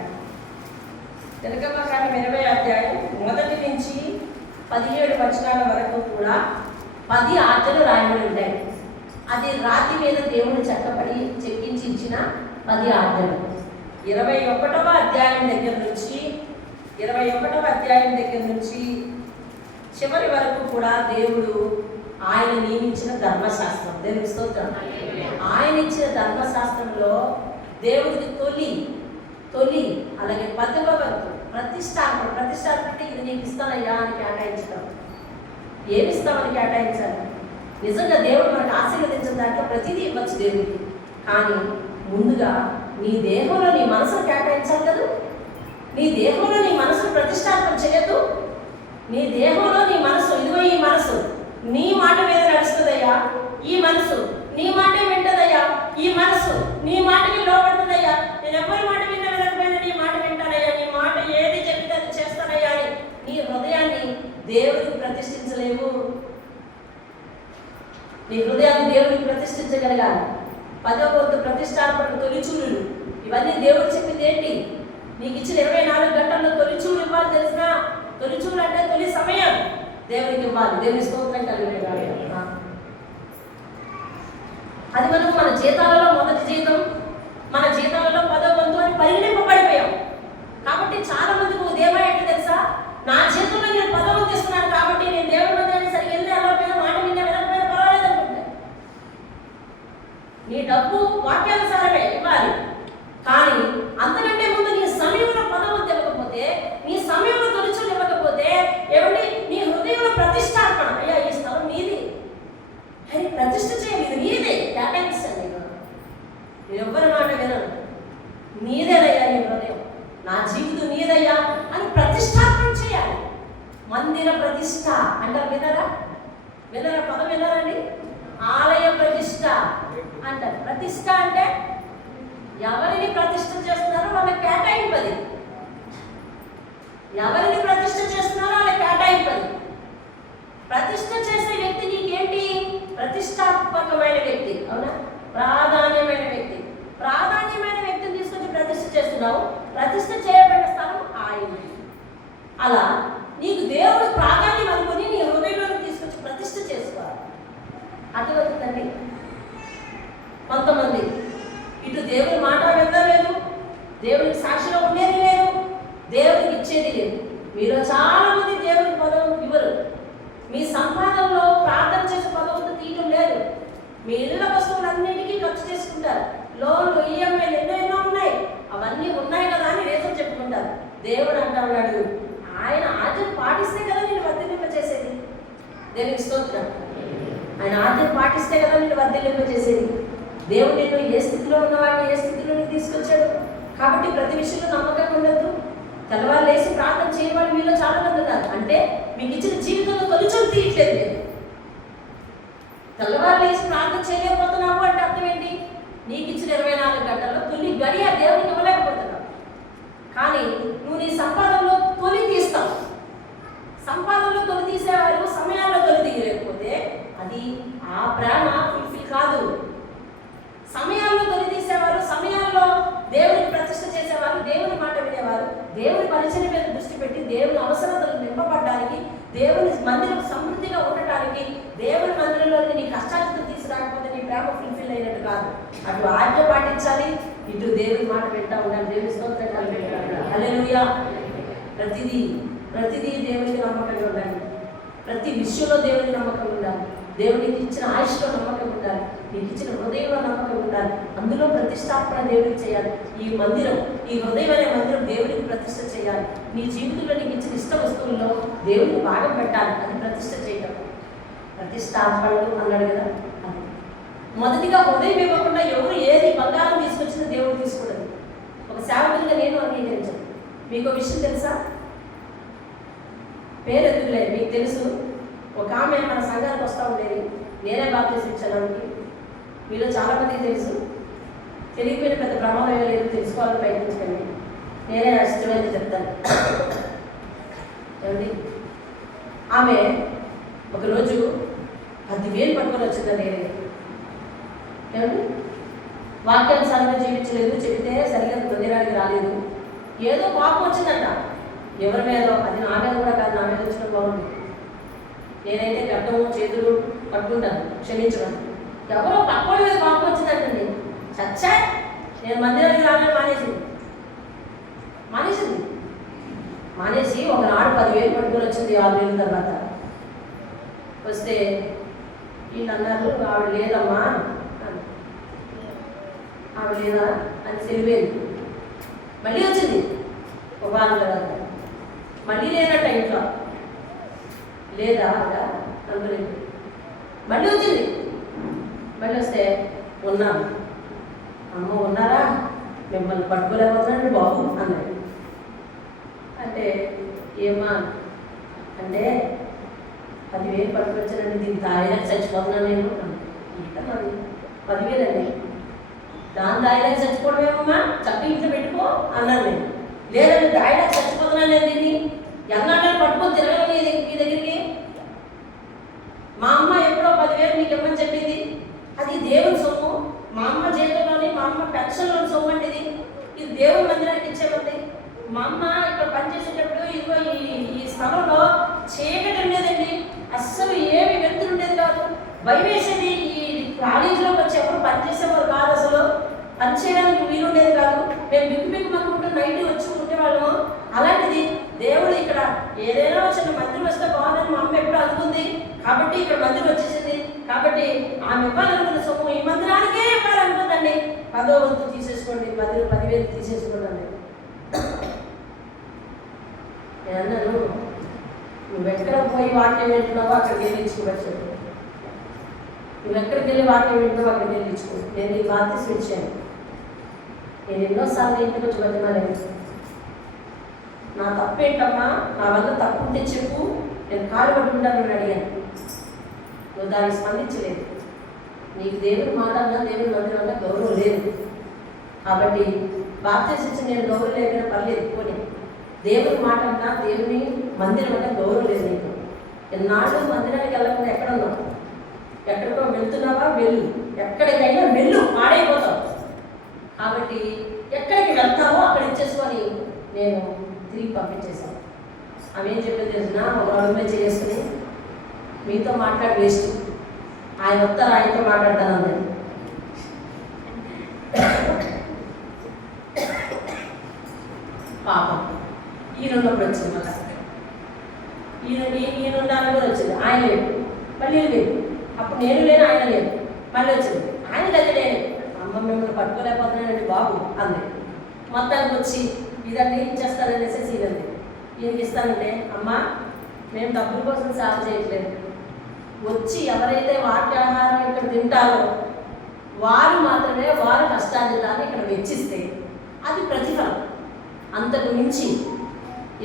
నిర్గమకాండం 20వ అధ్యాయం 1 నుంచి 17 వచనాల వరకు కూడా 10 ఆజ్ఞలు రాయబడి ఉంటాయి. అది రాతి మీద దేవుడు చెక్కించి ఇచ్చిన 10 ఆజ్ఞలు. 21వ అధ్యాయం దగ్గర నుంచి చివరి వరకు కూడా దేవుడు ఆయన నియమించిన ధర్మశాస్త్రం. దేవుని స్తోత్రం. ఆయన ఇచ్చిన ధర్మశాస్త్రంలో దేవుడికి తొలి అలాగే 10వ వరకు ప్రతిష్టాపన అంటే ఇది నీకు ఇస్తానయ్యా అని కేటాయించడం. ఏమి ఇస్తామని కేటాయించాలి? నిజంగా దేవుడు మనకు ఆశీర్వదించిన దాంట్లో ప్రతిదీ ఇవ్వచ్చు దేవుడికి. కానీ ముందుగా నీ దేహంలో నీ మనసును కేటాయించాలి కదా. నీ దేహంలో నీ మనసును ప్రతిష్టాపన చేయొద్దు. నీ దేహంలో నీ మనసు, ఇదిగో ఈ మనసు నీ మాట మీద నడుస్తుందయ్యా, ఈ మనసు నీ మాటే వింటదయ్యా, ఈ మనసు నీ మాటకి లోపడుతుందయ్యా, నేను ఎవరి మాట వినకపోయినా నీ మాట వింటానయ్యా, నీ మాట ఏది చెప్తే అది చేస్తానయ్యా అని నీ హృదయాన్ని దేవుడికి ప్రతిష్ఠించలేవు. నీ హృదయాన్ని దేవుడికి ప్రతిష్ఠించగలగాలి. 10వ వంతు ప్రతిష్టాపన, తొలిచూలు, ఇవన్నీ దేవుడు చెప్పింది ఏంటి? నీకు ఇచ్చిన 24 గంటల్లో తొలిచూలు ఇవ్వాలి తెలిసిన? తొలిచూలు అంటే తొలి సమయం దేవునికి ఇవ్వాలి. దేవుని స్తోత్రం కలిగేయాలి. అది మనం మన జీతాలలో మొదటి జీతం, మన జీతాలలో 10వ వంతు అని పరిగణింపబడిపోయాం. కాబట్టి చాలా మందికి దేవా ఏంటి తెలుసా? నా జీతంలో నేను 10వ వంతు ఇస్తున్నాను కాబట్టి నేను దేవుడి మందిరాన్ని సరిగ్గా వెళ్ళి అలా మాట వినకపోయినా పర్వాలేదు అనుకుంటా. నీ డబ్బు వాక్యానుసారమే ఇవ్వాలి. కానీ అంతకంటే ముందు నీ సమయంలో 10వ వంతు ఇవ్వకపోతే, నీ సమయంలో తొలిచూలు ఇవ్వకపోతే, ఏమండి నీ హృదయంలో ప్రతిష్టాపన, అయ్యా ఈ స్థలం నీది అని ప్రతిష్ఠ చేయాలి. నీదే కేటాయిస్తాను. నేను ఎవ్వరి మాట వినను, నీదేదయ్యా నీ హృదయం, నా జీవితం నీదయ్యా అని ప్రతిష్టాపన చేయాలి. మందిర ప్రతిష్ట అంటారు. వినరా పదం విన్నారండి? ఆలయ ప్రతిష్ట అంటారు. ప్రతిష్ట అంటే ఎవరిని ప్రతిష్ఠ చేస్తున్నారో వాళ్ళకి కేటాయింపది. ఎవరిని ప్రతిష్ఠ చేస్తున్నారో వాళ్ళకి కేటాయింపది. ప్రతిష్ఠ చేసే వ్యక్తి నీకేంటి? ప్రతిష్టాత్మకమైన వ్యక్తి. అవునా? ప్రాధాన్యమైన వ్యక్తి. ప్రాధాన్యమైన వ్యక్తిని తీసుకొచ్చి ప్రతిష్ఠ చేస్తున్నావు. ప్రతిష్ఠ చేయబడిన స్థలం ఆయన. అలా నీకు దేవుడు ప్రాధాన్యం అనుకుని నీ హృదయంలో తీసుకొచ్చి ప్రతిష్ఠ చేసుకోవాలి. అర్థమవుతుందండి? కొంతమంది ఇటు దేవుని మాట వినలేదు, దేవునికి సాక్షిగా ఉండేది లేదు, దేవునికి ఇచ్చేది లేదు. మీరు చాలా మంది దేవునికి 10వ వంతు ఇవ్వరు. మీ సంపాదనలో ప్రార్థన చేసే 10వ వంతు తీయడం లేదు. మీ ఇళ్ళ వస్తువులన్నిటికీ ఖర్చు చేసుకుంటారు. లోన్లు, ఈఎంఐలు ఎన్నో ఉన్నాయి. అవన్నీ ఉన్నాయి కదా అని రీజన్ చెప్పుకుంటారు. దేవుడు అంటున్నాడు, ఆయన ఆజ్ఞ పాటిస్తే కదా నేను వర్ధిల్లింప చేసేది. దేవునికి స్తోత్రం. ఆయన ఆజ్ఞ పాటిస్తే కదా నేను వర్ధిల్లింప చేసేది. దేవుడు నేను ఏ స్థితిలో ఉన్నవాడిని ఏ స్థితిలోకి తీసుకొచ్చాడు. కాబట్టి ప్రతి విషయంలో నమ్మకంగా ఉండద్దు. తెల్లవారు లేచి ప్రార్థన చేయమని మీలో చాలా మంది ఉన్నారు. అంటే మీకు ఇచ్చిన జీవితంలో తొలిచొలు తీయట్లేదు. లేదు, తెల్లవారు లేచి ప్రార్థన చేయలేకపోతున్నావు అంటే అర్థం ఏంటి? నీకు ఇచ్చిన 24 గంటల్లో తొలి గడియ దేవునికి ఇవ్వలేకపోతున్నావు. కానీ నువ్వు నీ సంపాదనలో తొలి తీస్తావు. సంపాదనలో తొలి తీసేవారు సమయాల్లో తొలి తీయలేకపోతే అది ఆ ప్రేమ ఫుల్ఫిల్ కాదు. సమయాల్లో తొలి తీసేవారు, సమయాల్లో దేవుని ప్రతిష్ఠ చేసేవారు, దేవుని మాట వినేవారు, దేవుని పరిచయం మీద దృష్టి పెట్టి దేవుని అవసరతలు నింపబడడానికి, దేవుని మందిరం సమృద్ధిగా ఉండటానికి, దేవుని మందిరంలోకి నీ కష్టాలను తీసుకురాకపోతే నీ ప్రేమ ఫుల్ఫిల్ అయినట్టు కాదు. అటు ఆజ్ఞ పాటించాలి, ఇటు దేవుని మాట వింటా ఉండాలి. దేవుని స్తోత్రం హల్లెలూయా. ప్రతిదీ దేవునికి నమ్మకంగా ఉండాలి. ప్రతి విషయంలో దేవునికి నమ్మకం ఉండాలి. దేవునికి ఇచ్చిన ఆయుష్లో నమ్మకం ఉండాలి. నీకు ఇచ్చిన హృదయంలో నమ్మకం ఉండాలి. అందులో ప్రతిష్టాపన దేవుడికి చేయాలి. ఈ హృదయం అనే మందిరం దేవుడికి ప్రతిష్ఠ చేయాలి. నీ జీవితంలో నీకు ఇచ్చిన ఇష్ట వస్తువుల్లో దేవుడికి భాగం పెట్టాలి. అది ప్రతిష్ఠ చేయటం. ప్రతిష్టాపనలు అన్నాడు కదా. అది మొదటిగా హృదయం ఇవ్వకుండా ఎవరు ఏది బంగారం తీసుకొచ్చినా దేవుడు తీసుకోలేదు. ఒక సేవకులుగా నేను అంగీకరించాను. మీకు విషయం తెలుసా? పేరు ఎందుకులేదు, మీకు తెలుసు. ఒక ఆమె మన సంఘానికి వస్తూ ఉండేది. నేనే బాప్టిజం ఇచ్చాను. మీలో చాలా మందికి తెలుసు. తెలియకపోయిన పెద్ద ప్రమాదం లేదు, తెలుసుకోవాలని ప్రయత్నించండి. నేనే ఇష్టమైనది చెప్తాను. ఏమండి, ఆమె ఒకరోజు 10,000 పట్టుకొని వచ్చిందండి. ఏమండి, వాక్యానుసారంగా జీవించలేదు, చెబితే సరిగ్గా మందిరానికి రాలేదు. ఏదో పాపం వచ్చిందంట ఎవరి మీద. అది నా మీద కూడా కాదు, నా మీద వచ్చిన బాగుంది. నేనైతే గడ్డము చేతులు పట్టుకుంటాను, క్షమించడం. ఎవరో పక్కన మీద పాపం వచ్చిందంటండి. చచ్చా, నేను మందిరానికి రావడం మానేసి ఒకనాడు 10,000 పట్టుకొని వచ్చింది. 6 నెలల తర్వాత వస్తే వీళ్ళు అన్నారు, ఆవిడ లేదమ్మా, ఆవిడ లేదా అని తెలివేది. మళ్ళీ వచ్చింది ఒక వారం తర్వాత. మళ్ళీ లేనట్ట ఇంట్లో లేదా అనుకోలేదు. మళ్ళీ వచ్చింది. మళ్ళీ వస్తే ఉన్నాను. అమ్మ ఉన్నారా, మిమ్మల్ని పట్టుకోలేకపోతున్నాడు బాబు అన్నాడు. అంటే ఏమా అంటే 10,000 పట్టుకొచ్చానండి, దీనికి తాయిలాకి చచ్చిపోతున్నాను నేను. ఇంకా మరి 10,000 అండి, దాని తాయిలాకి చచ్చిపోవడం ఏమమ్మా, చక్క ఇంట్లో పెట్టుకో అన్నాను నేను. లేదండి తాయిలాకి చచ్చిపోతున్నాను నేను, దీన్ని ఎన్నాళ్ళని పట్టుకొని తిరగడం మీ దగ్గరికి. మా అమ్మ ఎప్పుడో 10,000 నీకు ఇవ్వమని చెప్పింది. అది దేవుని సొమ్ము. మా అమ్మ చేతుల్లోని, మా అమ్మ పెన్షన్లోని సొమ్ము అంటే ఇది దేవుని మందిరానికి ఇచ్చేమంది. మా అమ్మ ఇక్కడ పనిచేసేటప్పుడు ఇదిగో ఈ స్థలంలో చీకటి ఉండేదండి, అస్సలు ఏమి వెళ్తూ ఉండేది కాదు, భయం వేసేది. ఈ కాలేజీలోకి వచ్చి ఎవరు పనిచేసేవారు కాదు, అసలు పని చేయడానికి వీలుండేది కాదు. మేము బిక్కుబిక్కుమనుకుంటూ నైట్ వచ్చి ఉండేవాళ్ళము. అలాంటిది దేవుడు ఇక్కడ ఏదైనా చిన్న మందిరం వస్తే బాగుందని మా అమ్మ ఎప్పుడు అనుకుంది. కాబట్టి ఇక్కడ మందిరం వచ్చేసింది. కాబట్టి ఆమె ఇవ్వాలనుకున్న సొమ్ము ఈ మందిరానికే ఇవ్వాలనుకుందండి. 10వ వంతు తీసేసుకోండి, 10,000 తీసేసుకోండి అండి. నేను అన్నాను, నువ్వు ఎక్కడ పోయి వాక్యం వింటున్నావో అక్కడికి వెళ్ళి ఇచ్చుకోవచ్చు. నువ్వు ఎక్కడికి వెళ్ళి వాక్యం వింటున్నావో అక్కడికి వెళ్ళి ఇచ్చుకో. నేను నీ బాధ్యత ఇచ్చాను. నేను ఎన్నోసార్లు ఇంటికి వచ్చి బతిమాలేదు. నా తప్పేంటమ్మా, నా వల్ల తప్పు ఉంటే చెప్పు, నేను కాలు పట్టుకుంటాను అడిగాను. నువ్వు దానికి స్పందించలేదు. నీకు దేవుని మాట అన్నా దేవుని మందిరం అన్నా గౌరవం లేదు. కాబట్టి బాప్తిసం నేను గౌరవం లేకపోయినా పర్లేదు, పోనీ. దేవుని మాట అన్నా దేవుని మందిరం అన్నా గౌరవం లేదు నీకు. ఎన్నాళ్ళు మందిరానికి వెళ్ళకుండా ఎక్కడ ఉన్నావు? ఎక్కడికో వెళ్తున్నావా, వెళ్ళు. ఎక్కడికైనా వెళ్ళు, పాడైపోతావు. కాబట్టి ఎక్కడికి వెళ్తావో అక్కడ ఇచ్చేసుకొని నేను తిరిగి పంపించేశాను. ఆమె ఏం చెప్పింది తెలిసిన, ఒక అడుగులో చేసుకుని మీతో మాట్లాడి వేస్ట్, ఆయన వస్తారు ఆయనతో మాట్లాడతాను అందరి. పాపం ఈయనన్నప్పుడు వచ్చింది. మళ్ళీ ఈయనున్నాను కూడా వచ్చింది. ఆయన లేదు, మళ్ళీ లేదు. అప్పుడు నేను లేను, ఆయన లేదు. మళ్ళీ వచ్చింది. ఆయన కదా నేను, అమ్మ మిమ్మల్ని పట్టుకోలేకపోతున్నానండి బాబు అంది. మొత్తానికి వచ్చి ఇదండి ఇచ్చేస్తాననేసి ఇదండి. ఈయనకి ఇస్తానంటే, అమ్మ మేము డబ్బుల కోసం సేవ చేయట్లేదు. వచ్చి ఎవరైతే వాక్యాహారం ఇక్కడ తింటారో వారు మాత్రమే వారి కష్టార్జితాన్ని ఇక్కడ వెచ్చిస్తే అది ప్రతిఫలం. అంతకు మించి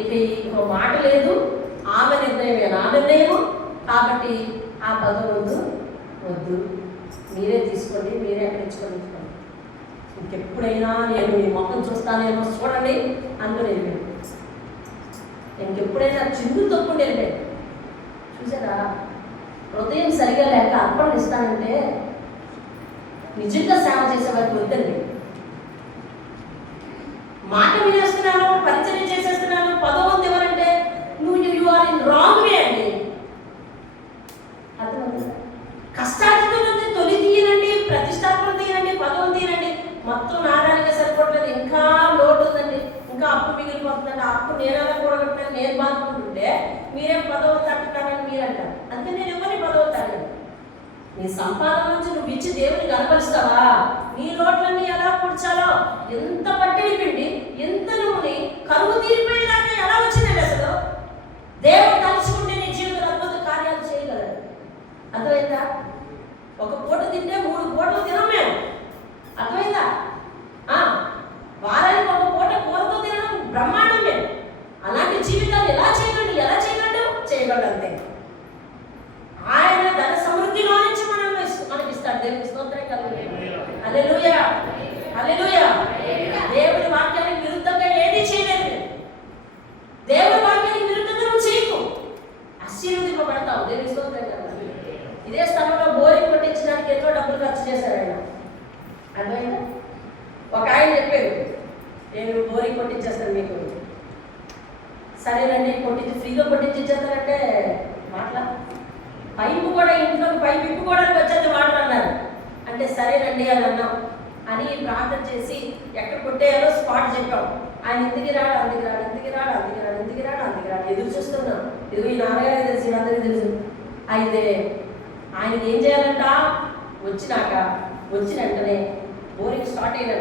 ఇక ఇంకో మాట లేదు. ఆమె నిర్ణయమే నా నిర్ణయం కాబట్టి ఆ పదవి వద్దు, మీరే తీసుకోండి, మీరే అక్కడ ఇచ్చుకొని. ఇంకెప్పుడైనా నేను మీ మొక్కను చూస్తానేమో చూడండి అనుకుని వెళ్ళాను. ఇంకెప్పుడైనా చిందు తప్పుండి వెళ్ళాను. చూసారా, హృదయం సరిగా లేక అర్పణ ఇస్తానంటే నిజంగా సేవ చేసే వారికి వద్దండి. మాట వినేస్తున్నాను, పరిచయం చేసేస్తున్నాను, పదవంతు ఎవరంటే you are in wrong way అండి. అర్థమవుతుందా? కష్టార్జితం నుంచి తొలి తీయనండి, ప్రతిష్టాపన తీయనండి, పదవం తీయనండి, మొత్తం నారాయణగా సరిపోవట్లేదు, ఇంకా లోటు ఉందండి, ఇంకా అప్పు మిగిలిపోతుందండి, అప్పు నేనలా కూడగట్టినాను, నేను బాధపడుతుంటే మీరేం పదవం తట్టుతానని మీరు అంటారు. అందుకే నేను ఎవరిని పదవం తాను. నీ సంపాదన నుంచి నువ్వు ఇచ్చి దేవుని కనపరుస్తావా? నీ నోట్లన్నీ ఎలా పుడ్చాలో, ఎంత పట్టిని పిండి, ఎంత నూనె కరువు తీరిపోయేదాకా ఎలా వచ్చిందండి అసలు? దేవుడు తలుచుకుంటే నీ జీవితంలో అద్భుత కార్యాలు చేయగలరు. అర్థమైందా? ఒక పూట తింటే 3 పూటలు తినం మేము. అర్థమైందా? వారానికి ఒక పూట కూరతో తినడం బ్రహ్మాండం మేము. అలాంటి జీవితాలు ఎలా చేయగలడు అంతే. ఆయన ధన సమృద్ధిలో నుంచి మనకి ఇస్తాడు. దేవుని స్తోత్రం కలుగుతుంది. హల్లెలూయా, హల్లెలూయా. దేవుని వాక్యానికి విరుద్ధంగా ఏది చేయలేదు. దేవుని వాక్యానికి విరుద్ధంగా నువ్వు చేయకు, ఆశీర్వదింపబడతావు. దేవుని స్తోత్రం కలుగుతుంది. ఇదే స్థలంలో బోరింగ్ కొట్టించడానికి ఎంతో డబ్బులు ఖర్చు చేశారు ఆయన. అర్థమైందా? ఒక ఆయన చెప్పారు, నేను బోరింగ్ కొట్టించేస్తాను మీకు. సరేనండి, ఫ్రీగా కొట్టించేస్తానంటే మాట్లా పైపు కూడా ఇంట్లో పైపు ఇప్పుకోవడానికి వచ్చేది మాట్లాడినారు. అంటే సరేనండి అని అన్నాం. అని ప్రార్థన చేసి ఎక్కడ కొట్టేయాలో స్పాట్ చెప్పాం. ఆయన ఇంటికి రాడు, ఎదురు చూస్తున్నాం. ఇదిగో ఈ నాన్నగారికి తెలుసు, అందరికీ తెలుసు. అయితే ఆయనకి ఏం చేయాలంట? వచ్చిన వెంటనే బోరింగ్ స్టార్ట్ అయిన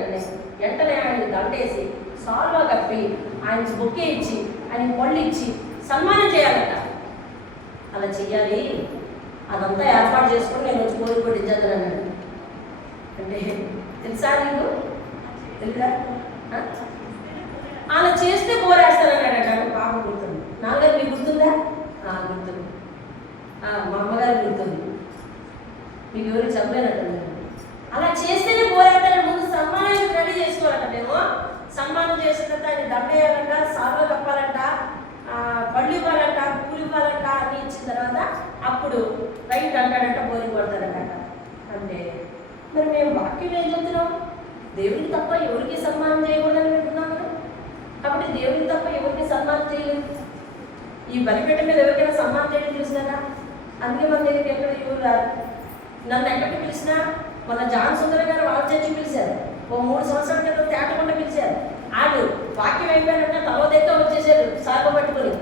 వెంటనే ఆయన దండేసి సాల్వా కప్పి ఆయనకి బొక్కే ఇచ్చి ఆయనకి పళ్ళు ఇచ్చి సన్మానం చేయాలంట. అలా చెయ్యాలి, అదంతా ఏర్పాటు చేసుకొని నేను వచ్చి బోరింగ్ కొట్టించేద్దానన్నాడు. అంటే తెలుసా నీకు? తెలుసా? అలా చేస్తే బోరేస్తానన్నాడట. బాబు గుర్తుంది. నాన్నగారు మీకు గుర్తుందా? గుర్తుంది. మా అమ్మగారు గుర్తుంది. మీకు ఎవరికి చెప్పలేనట్టు. అలా చేస్తేనే బోరేస్తాను. ముందు సన్మానానికి రెడీ చేసుకోవాలంటేమో సన్మానం చేసిన తర్వాత ఆయన దండేయాలంట, సాల్వ కప్పాలంట, పళ్ళు ఇవ్వాలంట, పూలు ఇవ్వాలంట. అన్నీ ఇచ్చిన తర్వాత అప్పుడు రైట్ అంటాడంట, బోరింగ్ కొడతాడంట. అంటే మరి మేము వాక్యం ఏం చెప్తున్నాం? దేవుడికి తప్ప ఎవరికి సన్మానం చేయకూడదని వింటున్నాం కదా. కాబట్టి దేవుడికి తప్ప ఎవరికి సన్మానం చేయలేదు. ఈ బలిపేట మీద ఎవరికైనా సన్మానం చేయడం చూసినారా? అందుకే మన దగ్గరికి ఎక్కడ ఎవరు రారు. నన్ను ఎక్కడికి పిలిచినా, మన జాన్ సుందర గారు వాళ్ళ చర్చి పిలిచారు. ఓ 3 సంవత్సరాల క్రితం తేటకుండా పిలిచారు. ఆడు వాక్యం అయిపోయారంటే తలో దగ్గర వచ్చేసారు సాగు పట్టుకొని,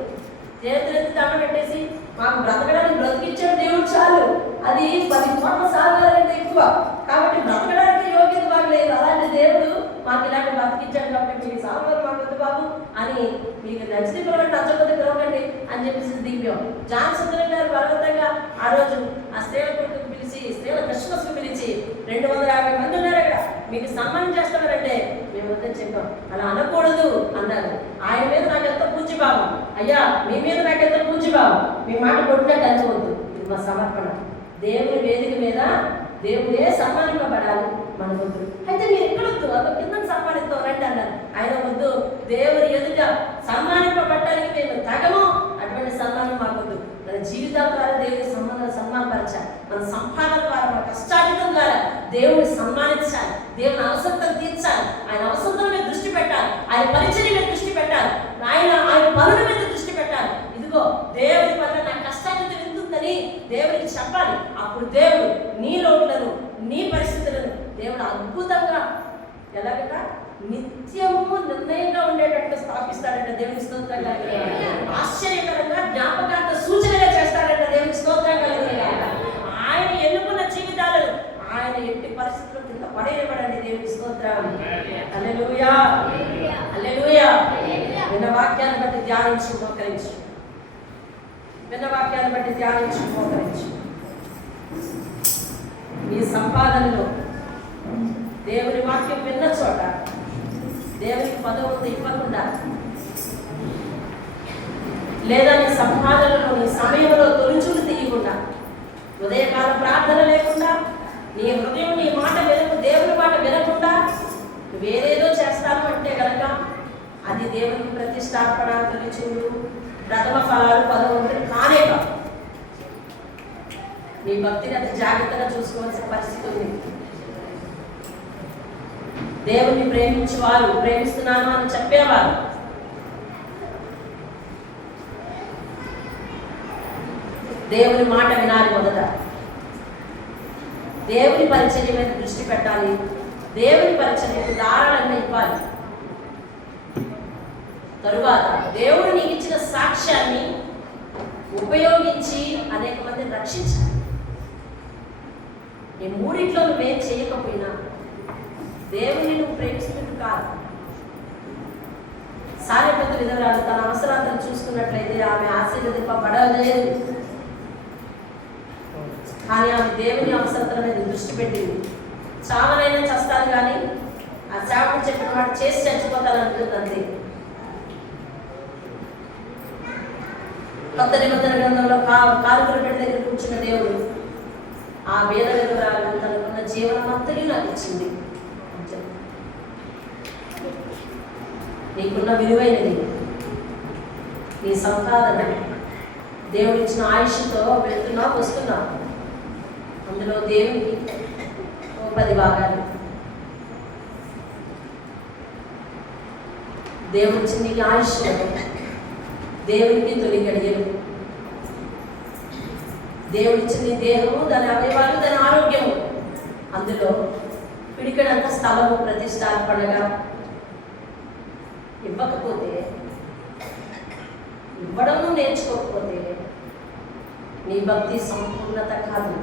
చేతులెత్తి దండ పెట్టేసి మాకు బ్రతకడానికి బ్రతికిచ్చాడు దేవుడు చాలు, అది 10 కోట్ల సాగాలంటే ఎక్కువ, కాబట్టి బ్రతకడానికి యోగ్యత మాకు లేదు. అలాంటి దేవుడు మాకు ఇలాంటి బ్రతికిచ్చాడు కాబట్టి మీకు సాగులు మాకు వద్దు బాబు అని, మీకు నచ్చితే పిలవండి, నచ్చకపోతే పిలవకండి అని చెప్పేసి దివ్యం. జాన్ సుందరం గారు బలవంతంగా ఆ రోజు ఆ స్త్రీల కొడుకు పిలిచి, స్త్రీల క్రిస్మస్కు పిలిచి 250 మంది ఉన్నారు అక్కడ, మీకు సన్మానం చేస్తున్నారంటే మేము వద్దని చెప్పాం. అలా అనకూడదు అన్నారు. ఆయన మీద నాకు ఎంత పూజ్యభావం, అయ్యా మీ మీద నాకు ఎంత పూజ్యభావం, మీ మాట కొట్టినట్టు అనుకోవద్దు. ఇది మా సమర్పణ. దేవుని వేదిక మీద దేవుడే సన్మానింపబడాలి, మన వద్దు. అయితే మీరు ఎక్కడొద్దు, అది కింద సన్మానిస్తాం రండి అన్నారు. ఆయన వద్దు, దేవుని ఎదుట సన్మానింపబడటానికి మేము తగము, అటువంటి సన్మానం మాకొద్దు. మన జీవితాల ద్వారా దేవుని సన్మానపరచాలి, మన సంపాదన ద్వారా, మన కష్టార్జితం ద్వారా దేవుని సన్మానించాలి, దేవుని అవసరం తీర్చాలి, ఆయన అవసరం మీద దృష్టి పెట్టాలి, ఆయన పరిచయం మీద దృష్టి పెట్టాలి, ఆయన పనుల మీద దృష్టి పెట్టాలి. ఇదిగో దేవుని పట్ల నా కష్టార్జితం ఎంతుందని దేవునికి చెప్పాలి. అప్పుడు దేవుడు నీ లోట్లను, నీ పరిస్థితులను దేవుడు అద్భుతంగా ఎలాగట నిత్యము నిర్ణయంగా ఉండేటట్టు స్థాపిస్తాడంట. దేవుని స్తోత్రం కలుగుతుంది. ఆశ్చర్యకరంగా జ్ఞాపకార్థ సూచనగా చేస్తాడంట. దేవుని స్తోత్రం కలుగుతుంది. ఆయన ఎన్నుకున్న జీవితాలను ఆయన ఎట్టి పరిస్థితుల కింద పడేయబడండి. దేవుని స్తోత్రం. హల్లెలూయా, హల్లెలూయా. విన్న వాక్యాన్ని బట్టి ధ్యానించి మోకరించు, విన్న వాక్యాన్ని బట్టి ధ్యానించి మోకరించు. మీ సంపాదనలో దేవుని వాక్యం విన్న చోట దేవునికి పదవంతు ఇవ్వకుండా, లేదా నీ సంపాదనలో నీ సమయంలో తొలిచూలు తీయకుండా, ఉదయకాల ప్రార్థన లేకుండా, నీ హృదయం నీ మాట దేవుని మాట వినకుండా వేరేదో చేస్తాను అంటే కనుక అది దేవునికి ప్రతిష్టార్పణ, తొలిచూలు, ప్రథమ ఫలాలు, పదవంతులు కానే కాదు. నీ భక్తిని అతి జాగ్రత్తగా చూసుకోవాల్సిన పరిస్థితి ఉంది. దేవుని ప్రేమించేవారు, ప్రేమిస్తున్నాను అని చెప్పేవారు దేవుని మాట వినాలి. మొదట దేవుని పరిచర్య మీద దృష్టి పెట్టాలి. దేవుని పరిచర్యకు దారాలన్నీ ఇవ్వాలి. తరువాత దేవుడు నీకు ఇచ్చిన సాక్ష్యాన్ని ఉపయోగించి అనేక మందిని రక్షించాలి. ఈ మూడిట్లో నువ్వేం చేయకపోయినా దేవుని నువ్వు ప్రేమిస్తున్నట్టు కాదు. సారెపతి విధవరాలు తన అవసరాలను చూసుకున్నట్లయితే ఆమె ఆశీర్వదింపబడలేదు. కానీ ఆమె దేవుని అవసరతల మీద దృష్టి పెట్టింది. చావనైనా చేస్తాను కానీ ఆ చావని చెప్పిన వాడు చేసి చచ్చిపోతాను అంటుంది అంతే. కొత్త నిబంధన గ్రంథంలో కారుకుల పెళ్లి దగ్గర కూర్చున్న దేవుడు ఆ వేద విధవరాలు తనకున్న జీవనం అంతని నాకు ఇచ్చింది. నీకున్న విలువైనది నీ సంపాదన, దేవుడు ఇచ్చిన ఆయుష్తో వెళ్తున్నావు వస్తున్నావు. అందులో దేవునికి 10 భాగాలు. దేవుడు ఇచ్చిన నీకు ఆయుష్, దేవునికి తొలి గడియలు. దేవుడు ఇచ్చిన దేహము, దాని అవయవాలు, దాని ఆరోగ్యము, అందులో పిడికడంత స్థలము ప్రతిష్టార్పణగా ఇవ్వకపోతే, ఇవ్వడము నేర్చుకోకపోతే నీ భక్తి సంపూర్ణత కాదు.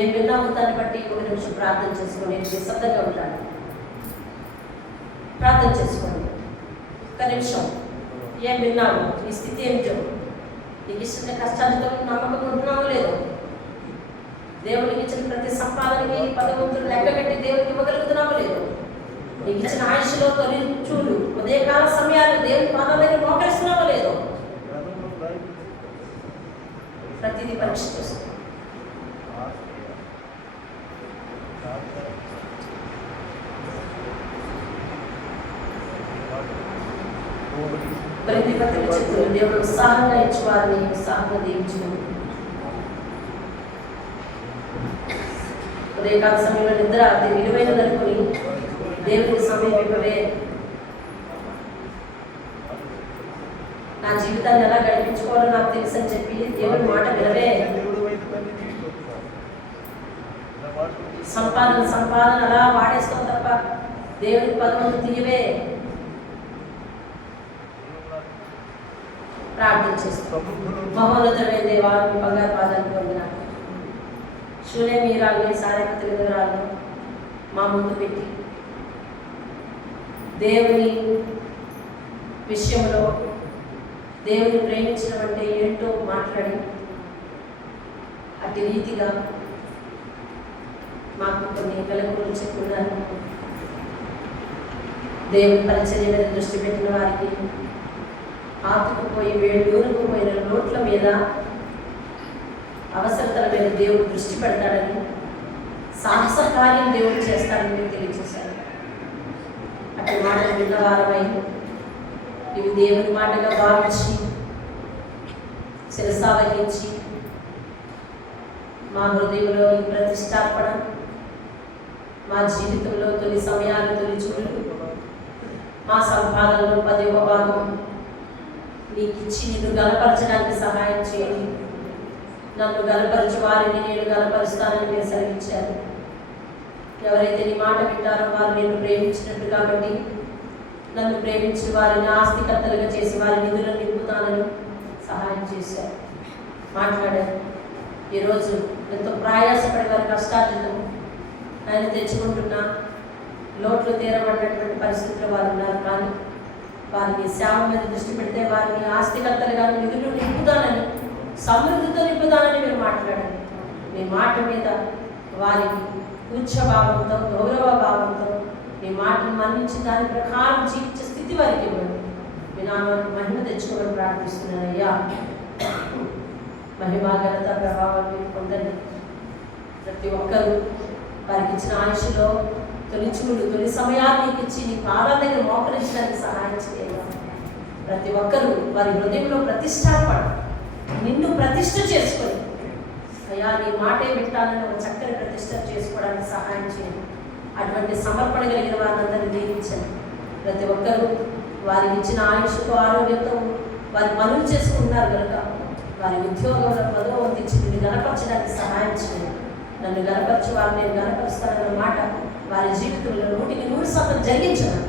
ఏం విన్నాము దాన్ని బట్టి ఒక నిమిషం ప్రార్థన చేసుకొని నిశ్శబ్దంగా ఉంటాను. ప్రార్థన చేసుకోండి ఒక నిమిషం. ఏం విన్నాము, నీ స్థితి ఏమిటో, నీకు ఇచ్చిన కష్టాలతో నమ్మకం ఉంటున్నామో లేదో, దేవునికి ఇచ్చిన ప్రతి సంపాదనకి పదవంతులు లెక్క కట్టి దేవునికి ఇవ్వగలుగుతున్నామో లేదో, నీకు ఇచ్చిన ఆయుష్లో తొలి చూడు ఉదయకాల సమయాలు దేవుని పాదాల దగ్గర మోకరిస్తున్నామో లేదో, ప్రతిదీ పరీక్ష చేస్తాం. ప్రతి పత్రిక చెప్తూ దేవుడు ఉత్సాహంగా ఇచ్చేవారిని ఉత్సాహంగా దీవించుకుంది. ఉదయకాల సమయంలో నిద్ర అది విలువైనదనుకుని దేవునికి సమయం ఇవ్వవే. నా జీవితాన్ని ఎలా గడిపించుకోవాలో నాకు తెలుసు అని చెప్పి దేవుని మాట వినవే. సంపాదన అలా వాడేస్తాం తప్ప దేవునికి పదవంతు తీయవే. ప్రార్థన చేస్తాం. మహోన్నతమైన దేవా, మీ బంగారు పాదాలు పొందినారు. శూన్యమీరాల్ని సారెపతి విధవరాలను మా ముందు పెట్టి దేవుని విషయంలో దేవుని ప్రేమించడం అంటే ఏంటో మాట్లాడి అటు రీతిగా మాకు కొన్ని వెలుగులు చెప్పున్నారు. దేవుని పరిచర్య మీద దృష్టి పెట్టిన వారికి ఆతుకుపోయి వేడూరుకు పోయిన నోట్ల మీద అవసరతల మీద దేవుడు దృష్టి పెడతాడని, సాహస కార్యం దేవుడు చేస్తాడని మీరు తెలియజేశారు. అటు మాటలు విన్నవారమై ఇవి దేవుని మాటగా భావించి శిరసావహించి మా హృదయంలో ఈ ప్రతిష్టార్పణ, మా జీవితంలో తొలి సమయాలు, తొలి చూడు, మా సంపాదనలో 10వ భాగం నీకు ఇచ్చి నిన్ను గలపరచడానికి సహాయం చేయండి. నన్ను గలపరచు వారిని నేను గలపరుస్తానని మీరు సెలవించారు. ఎవరైతే నీ మాట వింటారో వారు నేను ప్రేమించినట్టు కాబట్టి నన్ను ప్రేమించిన వారిని ఆస్తికర్తలుగా చేసి వారి నిధులను నింపుతానని సహాయం చేశారు, మాట్లాడారు. ఈరోజు ఎంతో ప్రయాసపడి వారి కష్టార్జితం ఆయన తెచ్చుకుంటున్నా లోట్లు తీరబడినటువంటి పరిస్థితుల్లో వారు ఉన్నారు. కానీ వారిని సేవ మీద దృష్టి పెడితే వారిని ఆస్తికర్తలుగా నిధులు నింపుతానని, సమృద్ధితో నింపుతానని మీరు మాట్లాడారు. మీ మాట మీద వారికి కూర్చభావంతో, గౌరవ భావంతో నీ మాటను మన్నించి దాని ప్రకారం జీవించే స్థితి వారికి ఇవ్వండి. మీ నామానికి మహిమ తెచ్చుకోమని ప్రార్థిస్తున్నానయ్యా. మహిమ, ఘనత, ప్రభావం మీరు పొందండి. ప్రతి ఒక్కరూ వారికి ఇచ్చిన ఆయుష్లో తొలి చూడు, తొలి సమయాన్ని ఇచ్చి నీ పాదాల దగ్గర మోకరించడానికి సహాయం చేయాలి. ప్రతి ఒక్కరూ వారి హృదయంలో ప్రతిష్టాపడ నిన్ను ప్రతిష్ఠ చేసుకొని అయ్యా నీ మాటే వింటానని ఒక చక్కని ప్రతిష్ట చేసుకోవడానికి సహాయం చేయండి. అటువంటి సమర్పణ కలిగిన వారిని దీవించండి. ప్రతి ఒక్కరూ వారికి ఇచ్చిన ఆయుష్తో, ఆరోగ్యంతో వారి పనులు చేసుకుంటున్నారు కనుక వారి ఉద్యోగంలో పదోవంతించి నిన్ను గనపరచడానికి సహాయం చేయండి. నన్ను గనపరిచి వారు నేను గనపరుస్తానన్న మాట వారి జీవితంలో 100% జరిగించను.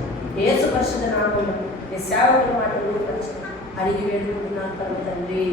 యేసు పరిశుద్ధ నామములో నీ సేవకుల మాట రూపొందించు అడిగి వేడుకుంటున్నాను పరమ తండ్రి.